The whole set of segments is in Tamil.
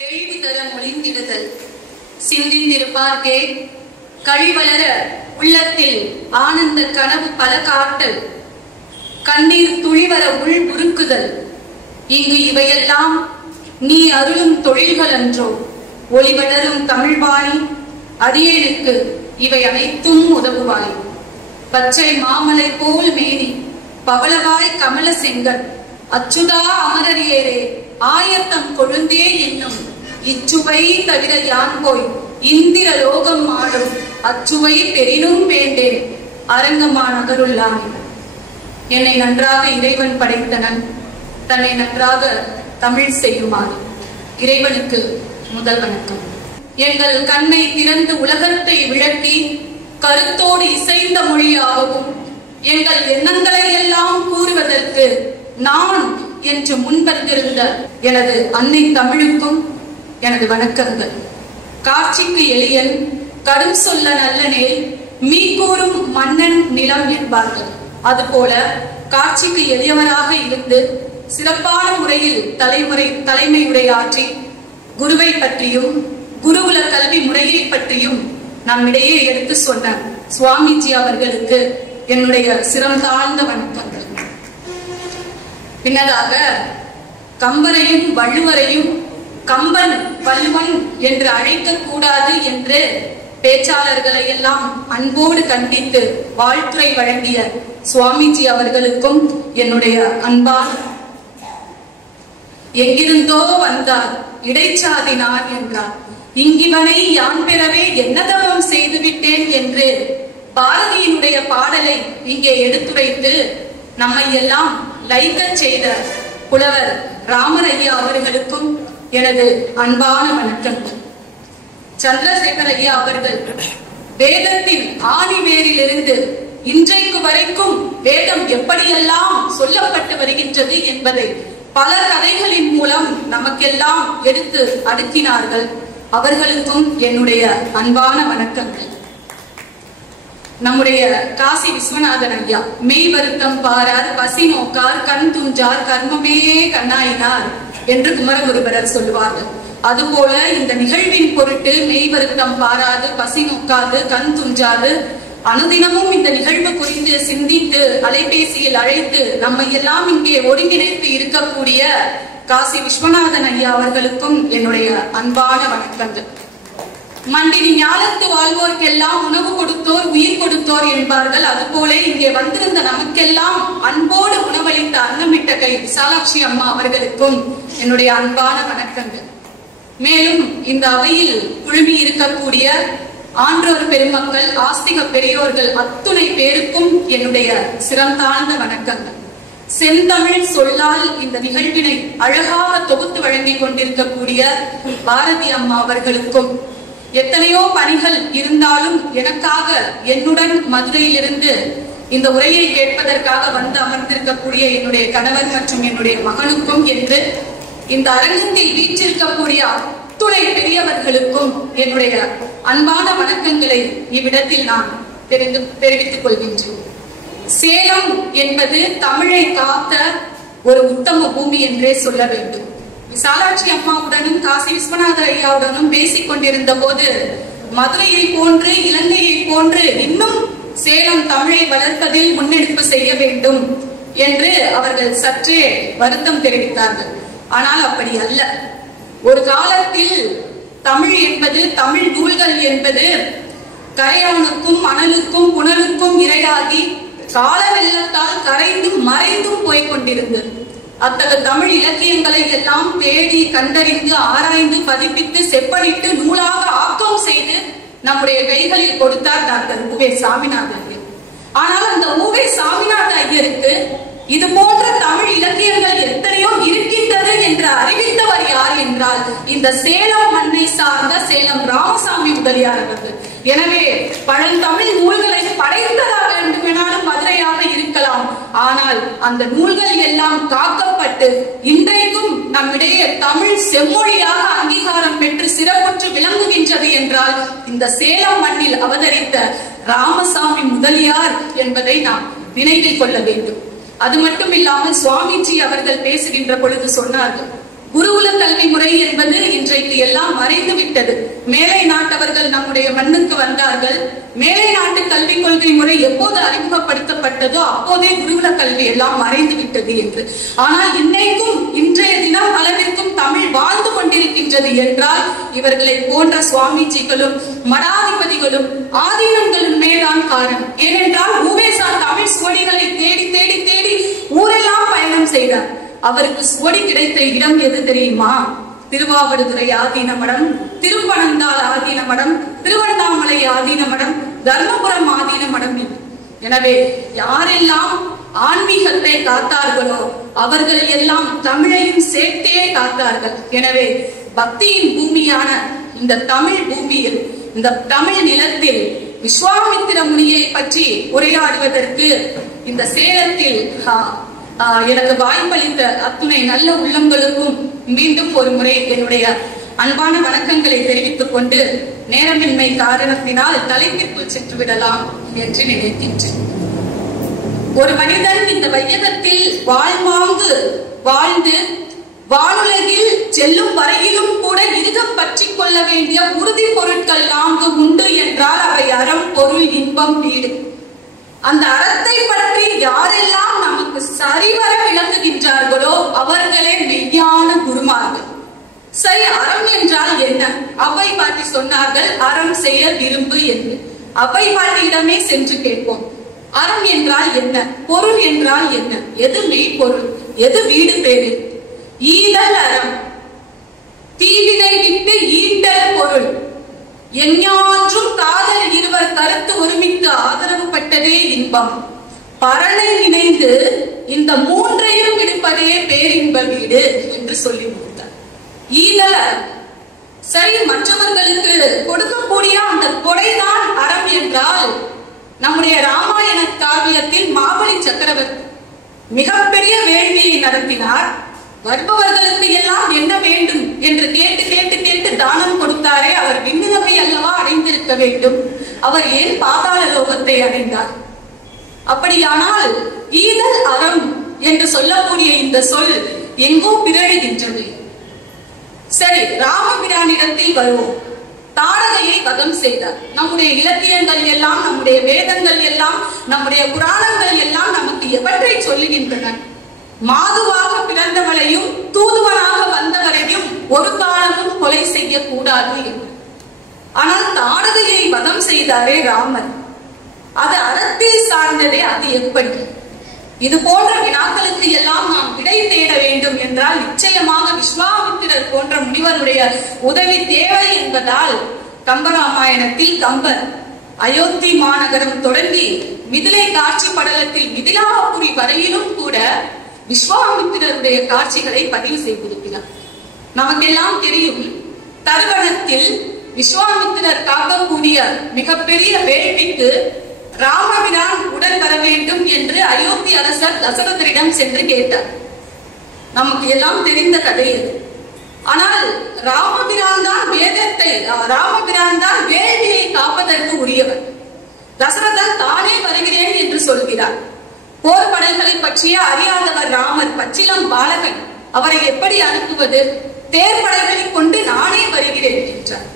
தெளிவு தர மொழிந்திடுதல் சிந்திந்திருப்பார்க்கே கழிவளர உள்ளத்தில் ஆனந்த கனவு பல காட்டல் கண்ணீர் துளிவர உள் உருக்குதல் இங்கு இவையெல்லாம் நீ அருளும் தொழில்கள் அன்றோ ஒளிவளரும் தமிழ்வாணி அடியேனுக்கு இவை அனைத்தும் உதவுவாய். பச்சை மாமலை போல் மேனி பவளவாய் கமல செங்கல் அச்சுதா அமரரியரே ஆயத்தம் கொழுந்தே என்னும் இச்சுவை தவிர யான் போய் இந்திர லோகம் ஆடும் அச்சுவை பெரினும் வேண்டேன் அரங்கமா நகருள்ளான். என்னை நன்றாக இறைவன் படைத்தனன், தன்னை நன்றாக தமிழ் செய்யுமாறு இறைவனுக்கு முதல் வணக்கம். எங்கள் கண்ணை திறந்து உலகத்தை விளக்கி கருத்தோடு இசைந்த மொழியாகவும் எங்கள் எண்ணங்களை எல்லாம் கூறுவதற்கு நான் என்று முன்வந்திருந்த எனது அன்னை தமிழுக்கும் எனது வணக்கங்கள். காட்சிக்கு எளியன் கடும் சொல்ல நல்லனேல் மீ கூறும் மன்னன் நிலம் என்பார்கள். அதுபோல காட்சிக்கு எளியவராக இருந்து சிறப்பான முறையில் தலைமை உரையாற்றி குருவை பற்றியும் குருகுல கல்வி முறையை பற்றியும் நம்மிடையே எடுத்து சொன்ன சுவாமிஜி அவர்களுக்கு என்னுடைய சிறந்தாழ்ந்த வணக்கங்கள். பின்னதாக கம்பரையும் வள்ளுவரையும் கம்பன் வள்ளுவன் என்று அழைக்க கூடாது என்று பேச்சாளர்களை எல்லாம் அன்போடு கண்டித்து வாழ்த்துரை வழங்கிய சுவாமிஜி அவர்களுக்கும் என்னுடைய அன்பான எங்கிருந்தோ வந்தார் இடைச்சாதி நான் என்றார் இங்கிவனை யான் பெறவே என்ன தவம் செய்துவிட்டேன் என்று பாரதியினுடைய பாடலை இங்கே எடுத்துரைத்து நம்மை எல்லாம் லைக்கச் செய்த புலவர் ராமரையா அவர்களுக்கும் எனது அன்பான வணக்கங்கள். சந்திரசேகர் ஐயா அவர்கள் வேதத்தின் ஆணிவேரிலிருந்து இன்றைக்கு வரைக்கும் வேதம் எப்படியெல்லாம் சொல்லப்பட்டு வருகின்றது என்பதை பல கதைகளின் மூலம் நமக்கெல்லாம் எடுத்து அடுக்கினார்கள். அவர்களுக்கும் என்னுடைய அன்பான வணக்கங்கள். நம்முடைய காசி விஸ்வநாதன் ஐயா மெய் வருத்தம் பாரார் பசி நோக்கார் கண் துஞ்சார் கர்மமே கண்ணாயினார் என்று குமரகுருபரர் சொல்லுவார்கள். அதுபோல இந்த நிகழ்வின் பொருட்டு மெய் வருத்தம் பாராது பசி நோக்காது கண் துஞ்சாது அனுதினமும் இந்த நிகழ்வு குறித்து சிந்தித்து அலைபேசியில் அழைத்து நம்மை எல்லாம் இங்கே ஒருங்கிணைத்து இருக்கக்கூடிய காசி விஸ்வநாதன் ஐயா அவர்களுக்கும் என்னுடைய அன்பான வணக்கங்கள். மண்டினி ஞாலத்து வாழ்வோர்க்கெல்லாம் உணவு கொடுத்தோர் உயிர் கொடுத்தோர் என்பார்கள். அதுபோல இங்கே வந்திருந்த நமக்கெல்லாம் அன்போடு உணவளித்த அன்னமிட்ட கை விசாலாட்சி அம்மா அவர்களுக்கும் என்னுடைய அன்பான வணக்கங்கள். மேலும் இந்த அவையில் குழுமி இருக்கக்கூடிய ஆன்றோர் பெருமக்கள் ஆஸ்திக பெரியோர்கள் அத்துணை பேருக்கும் என்னுடைய சிறந்தாழ்ந்த வணக்கங்கள். செந்தமிழ் சொல்லால் இந்த நிகழ்வினை அழகாக தொகுத்து வழங்கி கொண்டிருக்கக்கூடிய பாரதி அம்மா அவர்களுக்கும் எத்தனையோ பணிகள் இருந்தாலும் எனக்காக என்னுடன் மதுரையிலிருந்து இந்த உரையை கேட்பதற்காக வந்து அமர்ந்திருக்கக்கூடிய என்னுடைய கணவர் மற்றும் என்னுடைய மகனுக்கும் என்று இந்த அரங்கத்தில் வீற்றிருக்கக்கூடிய அத்துணை பெரியவர்களுக்கும் என்னுடைய அன்பான வணக்கங்களை இவ்விடத்தில் நான் தெரிவித்துக் கொள்கின்றேன். சேலம் என்பது தமிழை காத்த ஒரு உத்தம பூமி என்றே சொல்ல வேண்டும். விசாலாட்சி அம்மாவுடனும் காசி விஸ்வநாதர் ஐயாவுடனும் பேசிக் கொண்டிருந்த போது மதுரையை போன்று இலங்கையை போன்று இன்னும் சேலம் தமிழை வளர்ப்பதில் முன்னெடுப்பு செய்ய வேண்டும் என்று அவர்கள் சற்றே வருத்தம் தெரிவித்தார்கள். ஆனால் அப்படி அல்ல. ஒரு காலத்தில் தமிழ் என்பது தமிழ் நூல்கள் என்பது கரையானுக்கும் மணலுக்கும் புனலுக்கும் இரையாகி கால வெள்ளத்தால் கரைந்தும் மறைந்தும் போய்கொண்டிருந்தது. அத்தகைய தமிழ் இலக்கியங்களை எல்லாம் தேடி கண்டறிந்து ஆராய்ந்து பதிப்பித்து செப்பனிட்டு நூலாக ஆக்கம் செய்து நம்முடைய கைகளில் கொடுத்தார் டாக்டர் உவே சாமிநாத ஐயர். ஆனால் அந்த உவே சாமிநாத ஐயருக்கு இது போன்ற தமிழ் இலக்கியங்கள் எத்தனையோ இருக்கின்றது என்று அறிவித்தவர் யார் என்றால் இந்த சேலம் மண்ணை சார்ந்த சேலம் ராமசாமி முதலியார் அவர்கள். எனவே பழந்தமிழ் நூல்களை படைத்ததாக வேண்டுமெனாலும் மதுரையாக இருக்கலாம். ஆனால் அந்த நூல்கள் எல்லாம் காக்கப்பட்டு இன்றைக்கும் நம்மிடையே தமிழ் செம்மொழியாக அங்கீகாரம் பெற்று சிறப்புற்று விளங்குகின்றது என்றால் இந்த சேலம் மண்ணில் அவதரித்த ராமசாமி முதலியார் என்பதை நாம் நினைவில் கொள்ள வேண்டும். அது மட்டும் இல்லாமல் சுவாமிஜி அவர்கள் பேசுகின்ற பொழுது சொன்னார்கள், குருகுல கல்வி முறை என்பது இன்றைக்கு எல்லாம் மறைந்து விட்டது. மேலை நாட்டவர்கள் நம்முடைய மண்ணுக்கு வந்தார்கள். மேலை நாட்டு கல்வி கொள்கை முறை எப்போது அறிமுகப்படுத்தப்பட்டதோ அப்போதே குருகுல கல்வி எல்லாம் மறைந்து விட்டது என்று. ஆனால் இன்னைக்கும் இன்றைய தினம் அளவிற்கும் தமிழ் வாழ்ந்து கொண்டிருக்கின்றது என்றால் இவர்களை போன்ற சுவாமிஜிகளும் மடாதிபதிகளும் ஆதீனங்களும் மேலான் காரணம். ஏனென்றால் உவேசா தமிழ் சுவடிகளை தேடி தேடி தேடி ஊரெல்லாம் பயணம் செய்தார். அவருக்கு சுவடி கிடைத்த இடம் எது தெரியுமா? திருவாவடுதுறை ஆதீன மடம், திருப்பனந்தாள் ஆதீன மடம், திருவண்ணாமலை ஆதீன மடம், தர்மபுரம் ஆதீன மடம். எனவே யாரெல்லாம் ஆன்மீகத்தை காத்தார்களோ அவர்கள் எல்லாம் தமிழையும் சேர்த்தே காத்தார்கள். எனவே பக்தியின் பூமியான இந்த தமிழ் பூமியில், இந்த தமிழ் நிலத்தில் விஸ்வாமித்திர முனியை பற்றி உரையாடுவதற்கு இந்த சேலத்தில் எனக்கு வாய்ப்பளித்த அத்துணை நல்ல உள்ளங்களுக்கும் மீண்டும் ஒரு முறை என்னுடைய அன்பான வணக்கங்களை தெரிவித்துக் கொண்டு நேரமின்மை காரணத்தினால் தலைப்பிற்குள் சென்று விடலாம் என்று நினைக்கின்றேன். ஒரு மனிதன் இந்த வையகத்தில் வாழ்வாங்கு வாழ்ந்து வானுலகில் செல்லும் வரையிலும் கூட இறுக பற்றி கொள்ள வேண்டிய உறுதி பொருட்கள் 4 உண்டு என்றால் அவை அறம், பொருள், இன்பம், வீடு. அந்த அறத்தை பற்றி யாரெல்லாம் நமக்கு சரிவர விளங்குகின்றார்களோ அவர்களே மெய்யான குருமார்கள். சரி, அறம் என்றால் என்ன? அவ்வை பாட்டி சொன்னார்கள், அறம் செய்ய விரும்பு என்று. அவ்வை பாட்டியிடமே சென்று கேட்போம், அறம் என்றால் என்ன? பொருள் என்றால் என்ன? எது மெய்ப்பொருள்? எது வீடு பேரு? ஈதல் அறம், தீவினை விட்டு ஈட்டல் பொருள், எஞ்ஞான்றும் காதல் இருவர் கருத்து ஒருமித்து ஆதரவு பட்டதே இன்பம், பரனை இணைந்து இந்த 3ஐயும் கிடைப்பதே பேரின்ப வீடு என்று சொல்லி முடித்தார். ஈதல் அறம். சரி, மற்றவர்களுக்கு கொடுக்கக்கூடிய அந்த கொடைதான் அறம் என்றால் நம்முடைய ராமாயண காவியத்தில் மாபலி சக்கரவர்த்தி மிகப்பெரிய வேள்வியை நடத்தினார். வருபவர்களுக்கு எல்லாம் என்ன வேண்டும் என்று கேட்டு கேட்டு கேட்டு தானம் கொடுத்தாரே, அவர் விண்ணுலகை அல்லவா அடைந்திருக்க வேண்டும், அவர் ஏன் பாதாள லோகத்தை அடைந்தார்? அப்படியானால் ஈதல் அறம் என்று சொல்லக்கூடிய இந்த சொல் எங்கோ பிறழுகின்றது. சரி, ராமபிரானிடத்தில் வருவோம். தாரகையை வதம் செய்தார். நம்முடைய இலக்கியங்கள் எல்லாம், நம்முடைய வேதங்கள் எல்லாம், நம்முடைய புராணங்கள் எல்லாம் நமக்கு எவற்றை சொல்லுகின்றன? மாதுவாக பிறந்தவளையும் தூதுவனாக வந்தவரையும் ஒரு காலமும் கொலை செய்யக்கூடாது என்று. ஆனால் தாரகையை வதம் செய்தாரே ராமர், அது அறத்தில் சார்ந்ததே. அது எப்படி? இது போன்ற வினாக்களுக்கு எல்லாம் நாம் விடை தேட வேண்டும் என்றால் நிச்சயமாக விஸ்வாமித்திரர் போன்ற முனிவருடைய உதவி தேவை என்பதால் கம்பராமாயணத்தில் கம்பர் அயோத்தி மாநகரம் தொடங்கி மிதிலை காட்சி படலத்தில் மிதிலாபுரி வரையிலும் கூட விஸ்வாமித்திரருடைய காட்சிகளை பதிவு செய்திருக்கிறார். நமக்கெல்லாம் தெரியும், தருவனத்தில் விஸ்வாமித்திரர் காக்கக்கூடிய மிகப்பெரிய வேள்விக்கு ராமபிரான் உடன் வர வேண்டும் என்று அயோத்தி அரசர் தசரதரிடம் சென்று கேட்டார். நமக்கு எல்லாம் தெரிந்த கதை அது. ஆனால் ராமபிரான் தான் வேள்வியை காப்பதற்கு உரியவர். தசரதன் தானே வருகிறேன் என்று சொல்கிறார். போர் படைகளை பற்றிய அறியாதவர் ராமர், பச்சிலம் பாலகன். அவரை எப்படி அனுப்புவது? தேர்ப்படைகளை கொண்டு நானே வருகிறேன் என்றார்.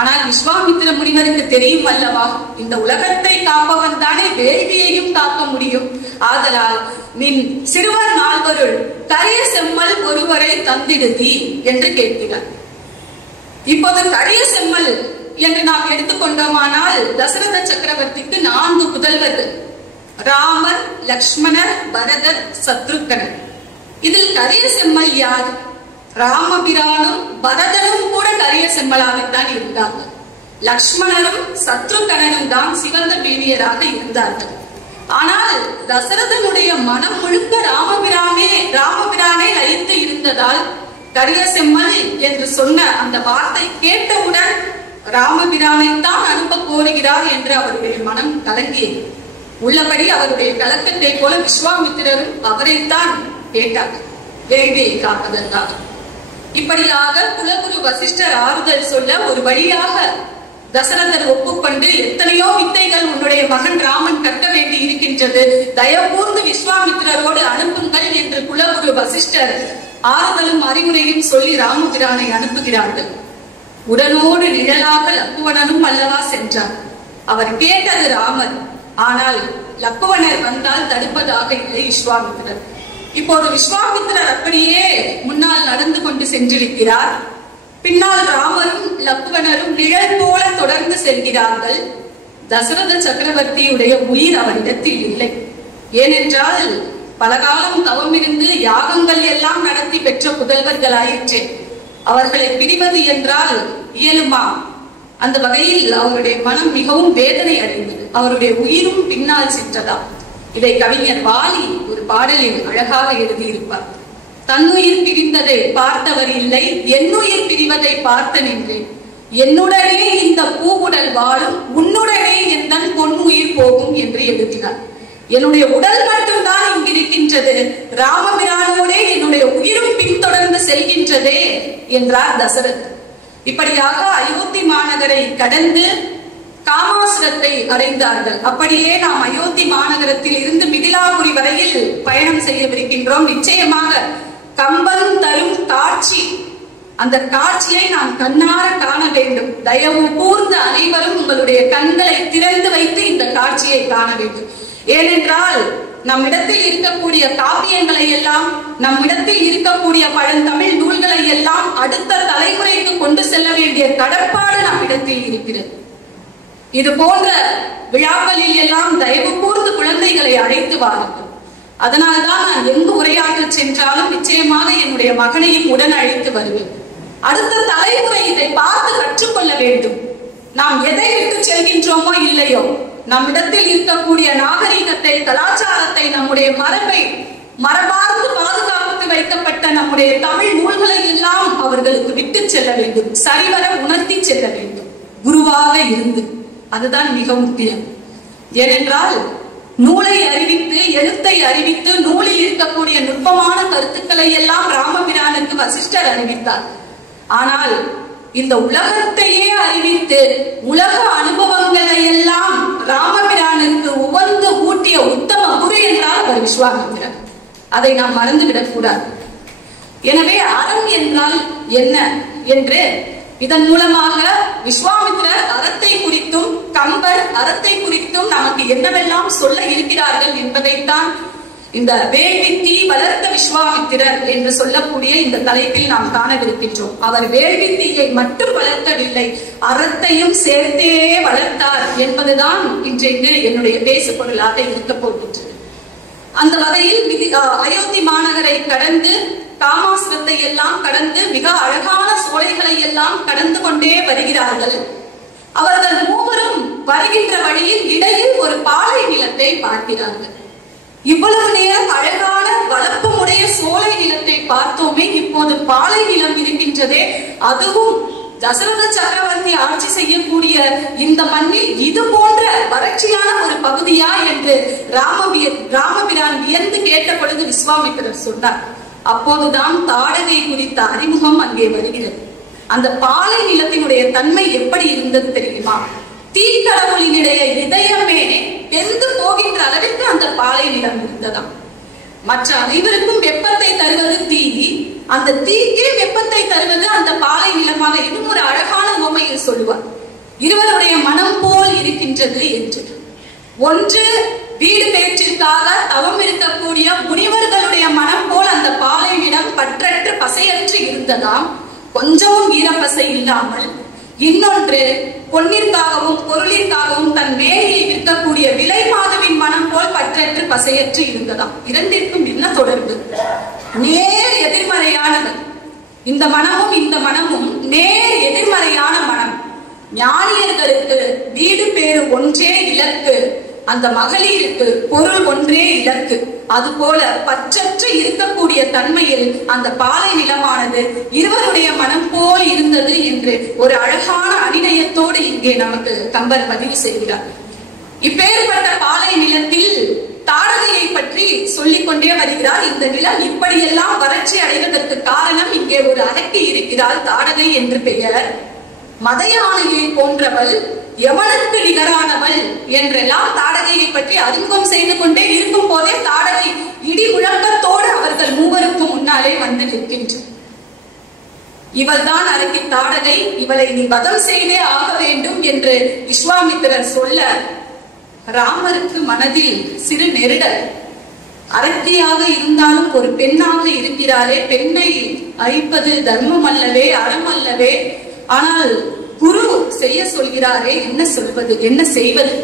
ஆனால் விஸ்வாமித்திர முனிவருக்கு தெரியும் அல்லவா, இந்த உலகத்தை காப்பவன் தானே வேள்வியையும் காக்க முடியும். ஆதலால் நின் சிறுவர் 4 கரிய செம்மல் ஒருவரை தந்திடுதி என்று கேட்கிறார். இப்போது கரிய செம்மல் என்று நாம் எடுத்துக்கொண்டோமானால் தசரத சக்கரவர்த்திக்கு 4 புதல்வர்கள், ராமர், லக்ஷ்மணர், பரதர், சத்ருக்கனர். இதில் கரிய செம்மல் யார்? ராமபிரானும் பரதனும் கூட கரிய செம்மலாகத்தான் இருந்தார்கள். லக்ஷ்மணரும் சத்ருக்கனனும் தான் சிவந்த மேனியராக இருந்தார்கள். ஆனால் தசரதனுடைய மனம் முழுக்க ராமபிரானை லயித்து இருந்ததால் கரிய செம்மல் என்று சொன்ன அந்த வார்த்தை கேட்டவுடன் ராமபிரானைத்தான் அனுப்ப கோருகிறார் என்று அவருடைய மனம் கலங்கியது. உள்ளபடி அவருடைய கலக்கத்தை போல விஸ்வாமித்திரரும் அவரைத்தான் கேட்டார் வேள்வியை காப்பதற்காக. இப்படியாக குலகுரு வசிஷ்டர் ஆறுதல் சொல்ல ஒரு வழியாக தசரதர் ஒப்புக்கொண்டு, எத்தனையோ வித்தைகள் உன்னுடைய மகன் ராமன் கற்க வேண்டி இருக்கின்றது, தயவுகூர்ந்து விஸ்வாமித்திரரோடு அனுப்புங்கள் என்று குலகுரு வசிஷ்டர் ஆறுதலும் அறிவுரையும் சொல்லி ராமபிரானை அனுப்புகிறார்கள். உடனோடு நிழலாக லக்குவணனும் அல்லவா சென்றார். அவர் கேட்டது ராமர். ஆனால் லக்குவணர் வந்தால் தடுப்பதாக இல்லை விஸ்வாமித்திரர். இப்போது விஸ்வாமித்திரர் அப்படியே முன்னால் நடந்து கொண்டு சென்றிருக்கிறார். பின்னால் ராமரும் லக்குவணரும் நிழல் போல தொடர்ந்து செல்கிறார்கள். தசரத சக்கரவர்த்தியுடைய உயிர் அவரிடத்தில் இல்லை. ஏனென்றால் பலகாலம் தவம் இருந்து யாகங்கள் எல்லாம் நடத்தி பெற்ற புதல்வர்களாயிற்றே. அவர்களை பிரிவது என்றால் இயலுமா? அந்த வகையில் அவருடைய மனம் மிகவும் வேதனை அடைந்தது. அவருடைய உயிரும் பின்னால் சென்றதா. இதை கவிஞர் வாலி ஒரு பாடலில் அழகாக எழுதியிருப்பார். தன்னுயிர் பிரிந்ததை பார்த்தவர் இல்லை, என்னுயிர் பிரிவதை பார்த்த நின்றேன். என்னுடனே இந்த பூவுடல் வாழும், உன்னுடனே என் பொன்னுயிர் போகும் என்று எழுதினார். என்னுடைய உடல் மட்டும்தான் இங்கு இருக்கின்றது, ராமபிரானோடே என்னுடைய உயிரும் பின்தொடர்ந்து செல்கின்றதே என்றார் தசரத். இப்படியாக அயோத்தி மாநகரை கடந்து காமாசுரத்தை அடைந்தார்கள். அப்படியே நாம் அயோத்தி மாநகரத்தில் இருந்து மிதிலாபுரி வரையில் பயணம் செய்யவிருக்கின்றோம். நிச்சயமாக கம்பன் தரும் காட்சி, அந்த காட்சியை நாம் கண்ணார காண வேண்டும். தயவு கூர்ந்த அனைவரும் உங்களுடைய கண்களை திறந்து வைத்து இந்த காட்சியை காண வேண்டும். ஏனென்றால் நம்மிடத்தில் இருக்கக்கூடிய காப்பியங்களை எல்லாம், நம்மிடத்தில் இருக்கக்கூடிய பழந்தமிழ் நூல்களை எல்லாம் அடுத்த தலைமுறைக்கு கொண்டு செல்ல வேண்டிய கடப்பாடு நம்மிடத்தில் இருக்கிறது. இது போன்ற விழாக்களில் எல்லாம் தயவு கூர்ந்து குழந்தைகளை அழைத்து வாருங்கள். அதனால்தான் நான் எங்கு உரையாற்ற சென்றாலும் நிச்சயமாக என்னுடைய மகனையும் உடன் அழைத்து வருவேன். அடுத்த தலைமுறை இதை பார்த்து கற்றுக்கொள்ள வேண்டும். நாம் எதை விட்டு செல்கின்றோமோ இல்லையோ, நம்மிடத்தில் இருக்கக்கூடிய நாகரீகத்தை, கலாச்சாரத்தை, நம்முடைய மரபை, மரபார்ந்து பாதுகாத்து வைக்கப்பட்ட நம்முடைய தமிழ் நூல்களை எல்லாம் அவர்களுக்கு விட்டு செல்ல வேண்டும். சரிவர உணர்த்தி செல்ல வேண்டும், குருவாக இருந்து. அதுதான் மிக முக்கியம். ஏனென்றால் நூலை அறிவித்து, எழுத்தை அறிவித்து, நூலில் இருக்கக்கூடிய நுட்பமான கருத்துக்களை எல்லாம் ராமபிரானுக்கு வசிஷ்டர் அறிவித்தார். ஆனால் இந்த உலகத்தையே அறிவித்து உலக அனுபவங்களை எல்லாம் ராமபிரானுக்கு உவந்து ஊட்டிய உத்தம குரு என்றால் அவர் விஸ்வாமித்திரர். அதை நாம் மறந்துவிடக் கூடாது. எனவே அறம் என்றால் என்ன என்று இதன் மூலமாக விஸ்வாமித்திரர் அறத்தை குறித்தும் கம்பர் அறத்தை குறித்தும் நமக்கு என்னவெல்லாம் சொல்ல இருக்கிறார்கள் என்பதைத்தான் இந்த வேள்வித்தி வளர்த்த விஸ்வாமித்திரர் என்று சொல்லக்கூடிய இந்த தலைப்பில் நாம் காணவிருக்கின்றோம். அவர் வேள்வித்தியை மட்டும் வளர்க்கவில்லை, அறத்தையும் சேர்த்தே வளர்த்தார் என்பதுதான் இன்றைக்கு என்னுடைய பேசு பொருளாக இருக்க போகின்றது. அந்த வகையில் அயோத்தி மாநகரை கடந்து, காமாசுரத்தை எல்லாம் கடந்து, மிக அழகான சோலைகளை எல்லாம் கடந்து கொண்டே வருகிறார்கள். அவர்கள் மூவரும் வருகின்ற வழியில் இடையில் ஒரு பாலை நிலத்தை பார்க்கிறார்கள். இவ்வளவு நேரம் அழகான வளர்ப்புடைய சோலை நிலத்தை பார்த்தோமே, இப்போது பாலை நிலம் இருக்கின்றதே, அதுவும் தசரத சக்கரவர்த்தி ஆட்சி செய்யக்கூடிய இந்த மண்ணில் இது போன்ற வறட்சியான ஒரு பகுதியா என்று ராமபிரான் வியந்து கேட்ட பொழுது விஸ்வாமித்திரர் சொன்னார். அப்போதுதான் தாடகை குறித்த அறிமுகம் அங்கே வருகிறது. அந்த பாலை நிலத்தினுடைய தன்மை எப்படி இருந்தது தெரியுமா? தீக்கடவுளினுடைய இதயமே வெந்து போகின்ற அளவிற்கு அந்த பாலை நிலம் இருந்ததாம். மற்ற அனைவருக்கும் வெப்பத்தை தருவது தீ, அந்த தீக்கே வெப்பத்தை தருவது அந்த பாலை நிலமாக. இன்னும் ஒரு அழகான உவமையில் சொல்லுவார், இருவருடைய மனம் போல் இருக்கின்றது என்று. ஒன்று வீடு பேற்றிற்காக தவம் இருக்கக்கூடிய முனிவர்களுடைய மனம் போல் அந்த பாலை நிலம் பற்றற்று பசையற்று இருந்ததாம், கொஞ்சமும் ஈரப்பசை இல்லாமல். இன்னொன்று பொன்னிற்காகவும் பொருளிற்காகவும் தன் மேலையை விற்கக்கூடிய விலை மாதவின் மனம் போல் பற்றற்று பசையற்று இருந்ததாம். இரண்டிற்கும் என்ன தொடர்பு? நேர் எதிர்மறையானது. இந்த மனமும் இந்த மனமும் நேர் எதிர்மறையான மனம். ஞானியர்களுக்கு வீடு பேரு ஒன்றே இலக்கு, அந்த மகளிருக்கு பொருள் ஒன்றே இலக்கு. அதுபோல பற்றற்று இருக்கக்கூடிய தன்மையில் அந்த பாலை நிலமானது இருவருடைய மனம் போல் இருந்தது என்று ஒரு அழகான அணிநயத்தோடு இங்கே நமக்கு கம்பர் பதிவு செய்கிறார். இப்பேற்பட்ட பாலை நிலத்தில் தாடகையை பற்றி சொல்லிக் கொண்டே வருகிறார். இந்த நிலம் இப்படியெல்லாம் வறட்சி அடைவதற்கு காரணம், இங்கே ஒரு அரக்கி இருக்கிறார், தாடகை என்று பெயர். மதையானையை போன்றவள், எவனுக்கு நிகரானவள் என்றெல்லாம் தாடகையை பற்றி அறிமுகம் செய்து கொண்டே இருக்கும் போதே தாடகை இடி முழக்கத்தோடு அவர்கள் மூவருக்கும் முன்னாலே வந்து நிற்கின்றார். இவள் தான் அரக்கி தாடகை, இவளை நீ வதம் செய்தே ஆக வேண்டும் என்று விஸ்வாமித்திரர் சொல்ல ராமருக்கு மனதில் சிறு நெருடல். அரக்கியாக இருந்தாலும் ஒரு பெண்ணாக இருக்கிறாரே, பெண்ணை அழிப்பது தர்மம் அல்லவே, அறம் அல்லவே. ஆனால் குரு செய்ய சொல்கிறாரே, என்ன சொல்வது, என்ன செய்வது?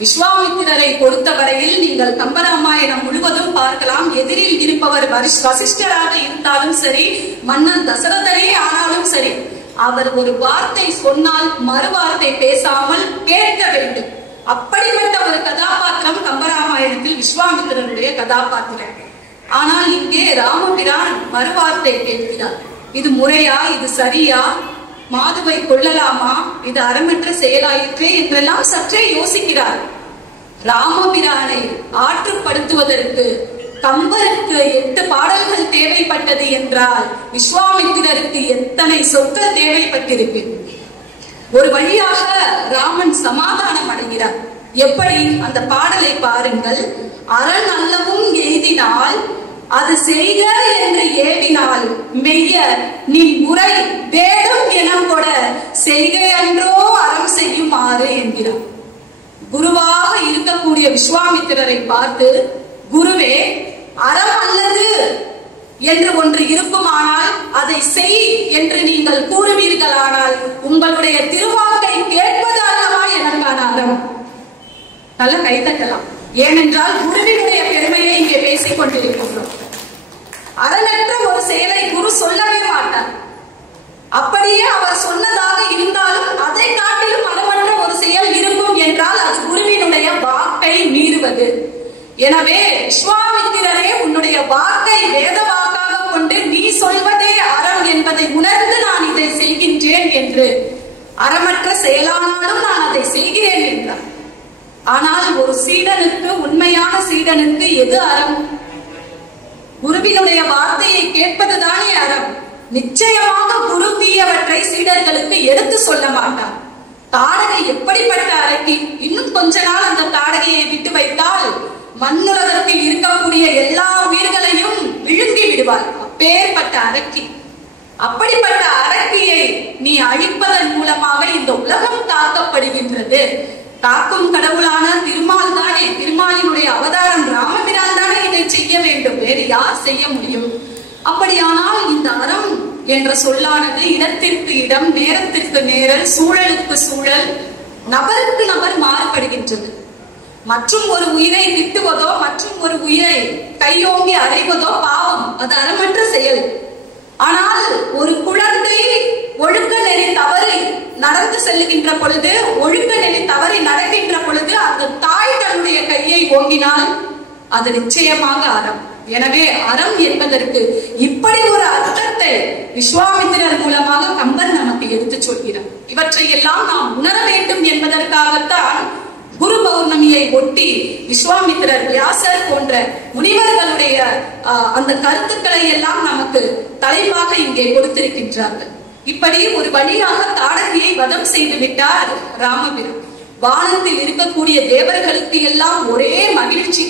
விஸ்வாமித்திரரை பொறுத்தவரையில் நீங்கள் கம்பராமாயணம் முழுவதும் பார்க்கலாம். எதிரில் இருப்பவர் வசிஷ்டராக இருந்தாலும் சரி, மன்னன் தசரதரே ஆனாலும் சரி, அவர் ஒரு வார்த்தை சொன்னால் மறு வார்த்தை பேசாமல் கேட்க வேண்டும். அப்படிப்பட்ட ஒரு கதாபாத்திரம் கம்பராமாயணத்தில் விஸ்வாமித்திரனுடைய கதாபாத்திரம். ஆனால் இங்கே ராமபிரான் மறுவார்த்தை கேட்கிறார். இது முறையா, இது சரியா, மாதுவை கொள்ளலாமா, இது அறமற்ற செயலாயிற்றே என்றெல்லாம் சற்றே யோசிக்கிறார். ராமபிரானை ஆற்றுப்படுத்துவதற்கு கம்பருக்கு 8 பாடல்கள் தேவைப்பட்டது என்றால் விஸ்வாமித்திரருக்கு எத்தனை சொற்கள் தேவைப்பட்டிருக்கு. ஒரு வழியாக ராமன் சமாதானம் அடைகிறார். எப்படி? அந்த பாடலை பாருங்கள். அரண் அல்லவும் எய்தினால் அது செய்க என்று ஏவினால் மெய்ய நீ முறை வேடம் என கொட செய்கை அன்றோ அறம் செய்யுமாறு என்கிறார். குருவாக இருக்கக்கூடிய விஸ்வாமித்திரரை பார்த்து, குருவே, அறம் அல்லது என்று ஒன்று இருக்குமானால் அதை செய் என்று நீங்கள் கூறுவீர்களானால் உங்களுடைய திருவாக்கை கேட்பது அல்லவா எனக்கான அறம்? நல்ல கைதட்டலாம். ஏனென்றால் குருவினுடைய பெருமையை இங்கே பேசிக் கொண்டிருக்கின்றோம். அறனற்ற ஒரு செயலை குரு சொல்லவே மாட்டார். அப்படியே அவர் சொன்னதாக இருந்தாலும் அதை காட்டிலும் அறமற்ற ஒரு செயல் இருக்கும் என்றால் அது குருவினுடைய வாக்கை மீறுவது. எனவே விஸ்வாமித்திரரே, உன்னுடைய வாக்கை வேத வாக்காக கொண்டு நீ சொல்வதே அறம் என்பதை உணர்ந்து நான் இதை செய்கின்றேன் என்று, அறமற்ற செயலானாலும் நான் அதை செய்கிறேன் என்றார். ஆனால் ஒரு சீடனுக்கு, உண்மையான சீடனுக்கு எது அறம்? குருவினுடைய வார்த்தையை கேட்பதுதானே அறம். நிச்சயமாக குரு தீயவற்றை சீடர்களுக்கு எடுத்து சொல்ல மாட்டார். தாடகை எப்படிப்பட்ட அரக்கி! இன்னும் கொஞ்ச நாள் அந்த தாடகையை விட்டு வைத்தால் மண்ணுலகத்தில் இருக்கக்கூடிய எல்லா உயிர்களையும் விழுங்கி விடுவார். அப்பேற்பட்ட அரக்கி. அப்படிப்பட்ட அரக்கியை நீ அழிப்பதன் மூலமாக இந்த உலகம் காக்கப்படுகின்றது. காக்கும் கடவுளான திருமால் தானே, திருமாலினுடைய அவதாரம் ராமபிரான் தானே இதை செய்ய வேண்டும். வேறு யார் செய்ய முடியும்? அப்படியானால் இந்த அறம் என்ற சொல்லானது இடத்திற்கு இடம், நேரத்திற்கு நேரம், சூழலுக்கு சூழல், நபருக்கு நபர் மாறுபடுகின்றது. மற்றும் ஒரு உயிரை திட்டுவதோ, மற்றும் ஒரு உயிரை கையோங்கி அறைவதோ பாவம், அது அறமற்ற செயல். ஆனால் ஒரு குழந்தை ஒழுக்க நெறி தவறி நடந்து செல்லுகின்ற பொழுது, ஒழுக்க நெறி தவறி நடக்கின்ற பொழுது அந்த தாய் தன்னுடைய கையை ஓங்கினால் அது நிச்சயமாக அறம். எனவே அறம் என்பதற்கு இப்படி ஒரு அர்த்தத்தை விஸ்வாமித்திரர் மூலமாக கம்பன் நமக்கு எடுத்து சொல்கிறார். இவற்றை எல்லாம் நாம் உணர வேண்டும் என்பதற்காகத்தான் குரு பௌர்ணமியை ஒட்டி விஸ்வாமித்திரர், வியாசர் போன்ற முனிவர்களுடைய அந்த கருத்துக்களை எல்லாம் நமக்கு தலைப்பாக இங்கே கொடுத்திருக்கின்றார்கள். இப்படி ஒரு வழியாக தாடகையை வதம் செய்து விட்டார் ராமபிரான். வானத்தில் இருக்கக்கூடிய தேவர்களுக்கு எல்லாம் ஒரே மகிழ்ச்சி.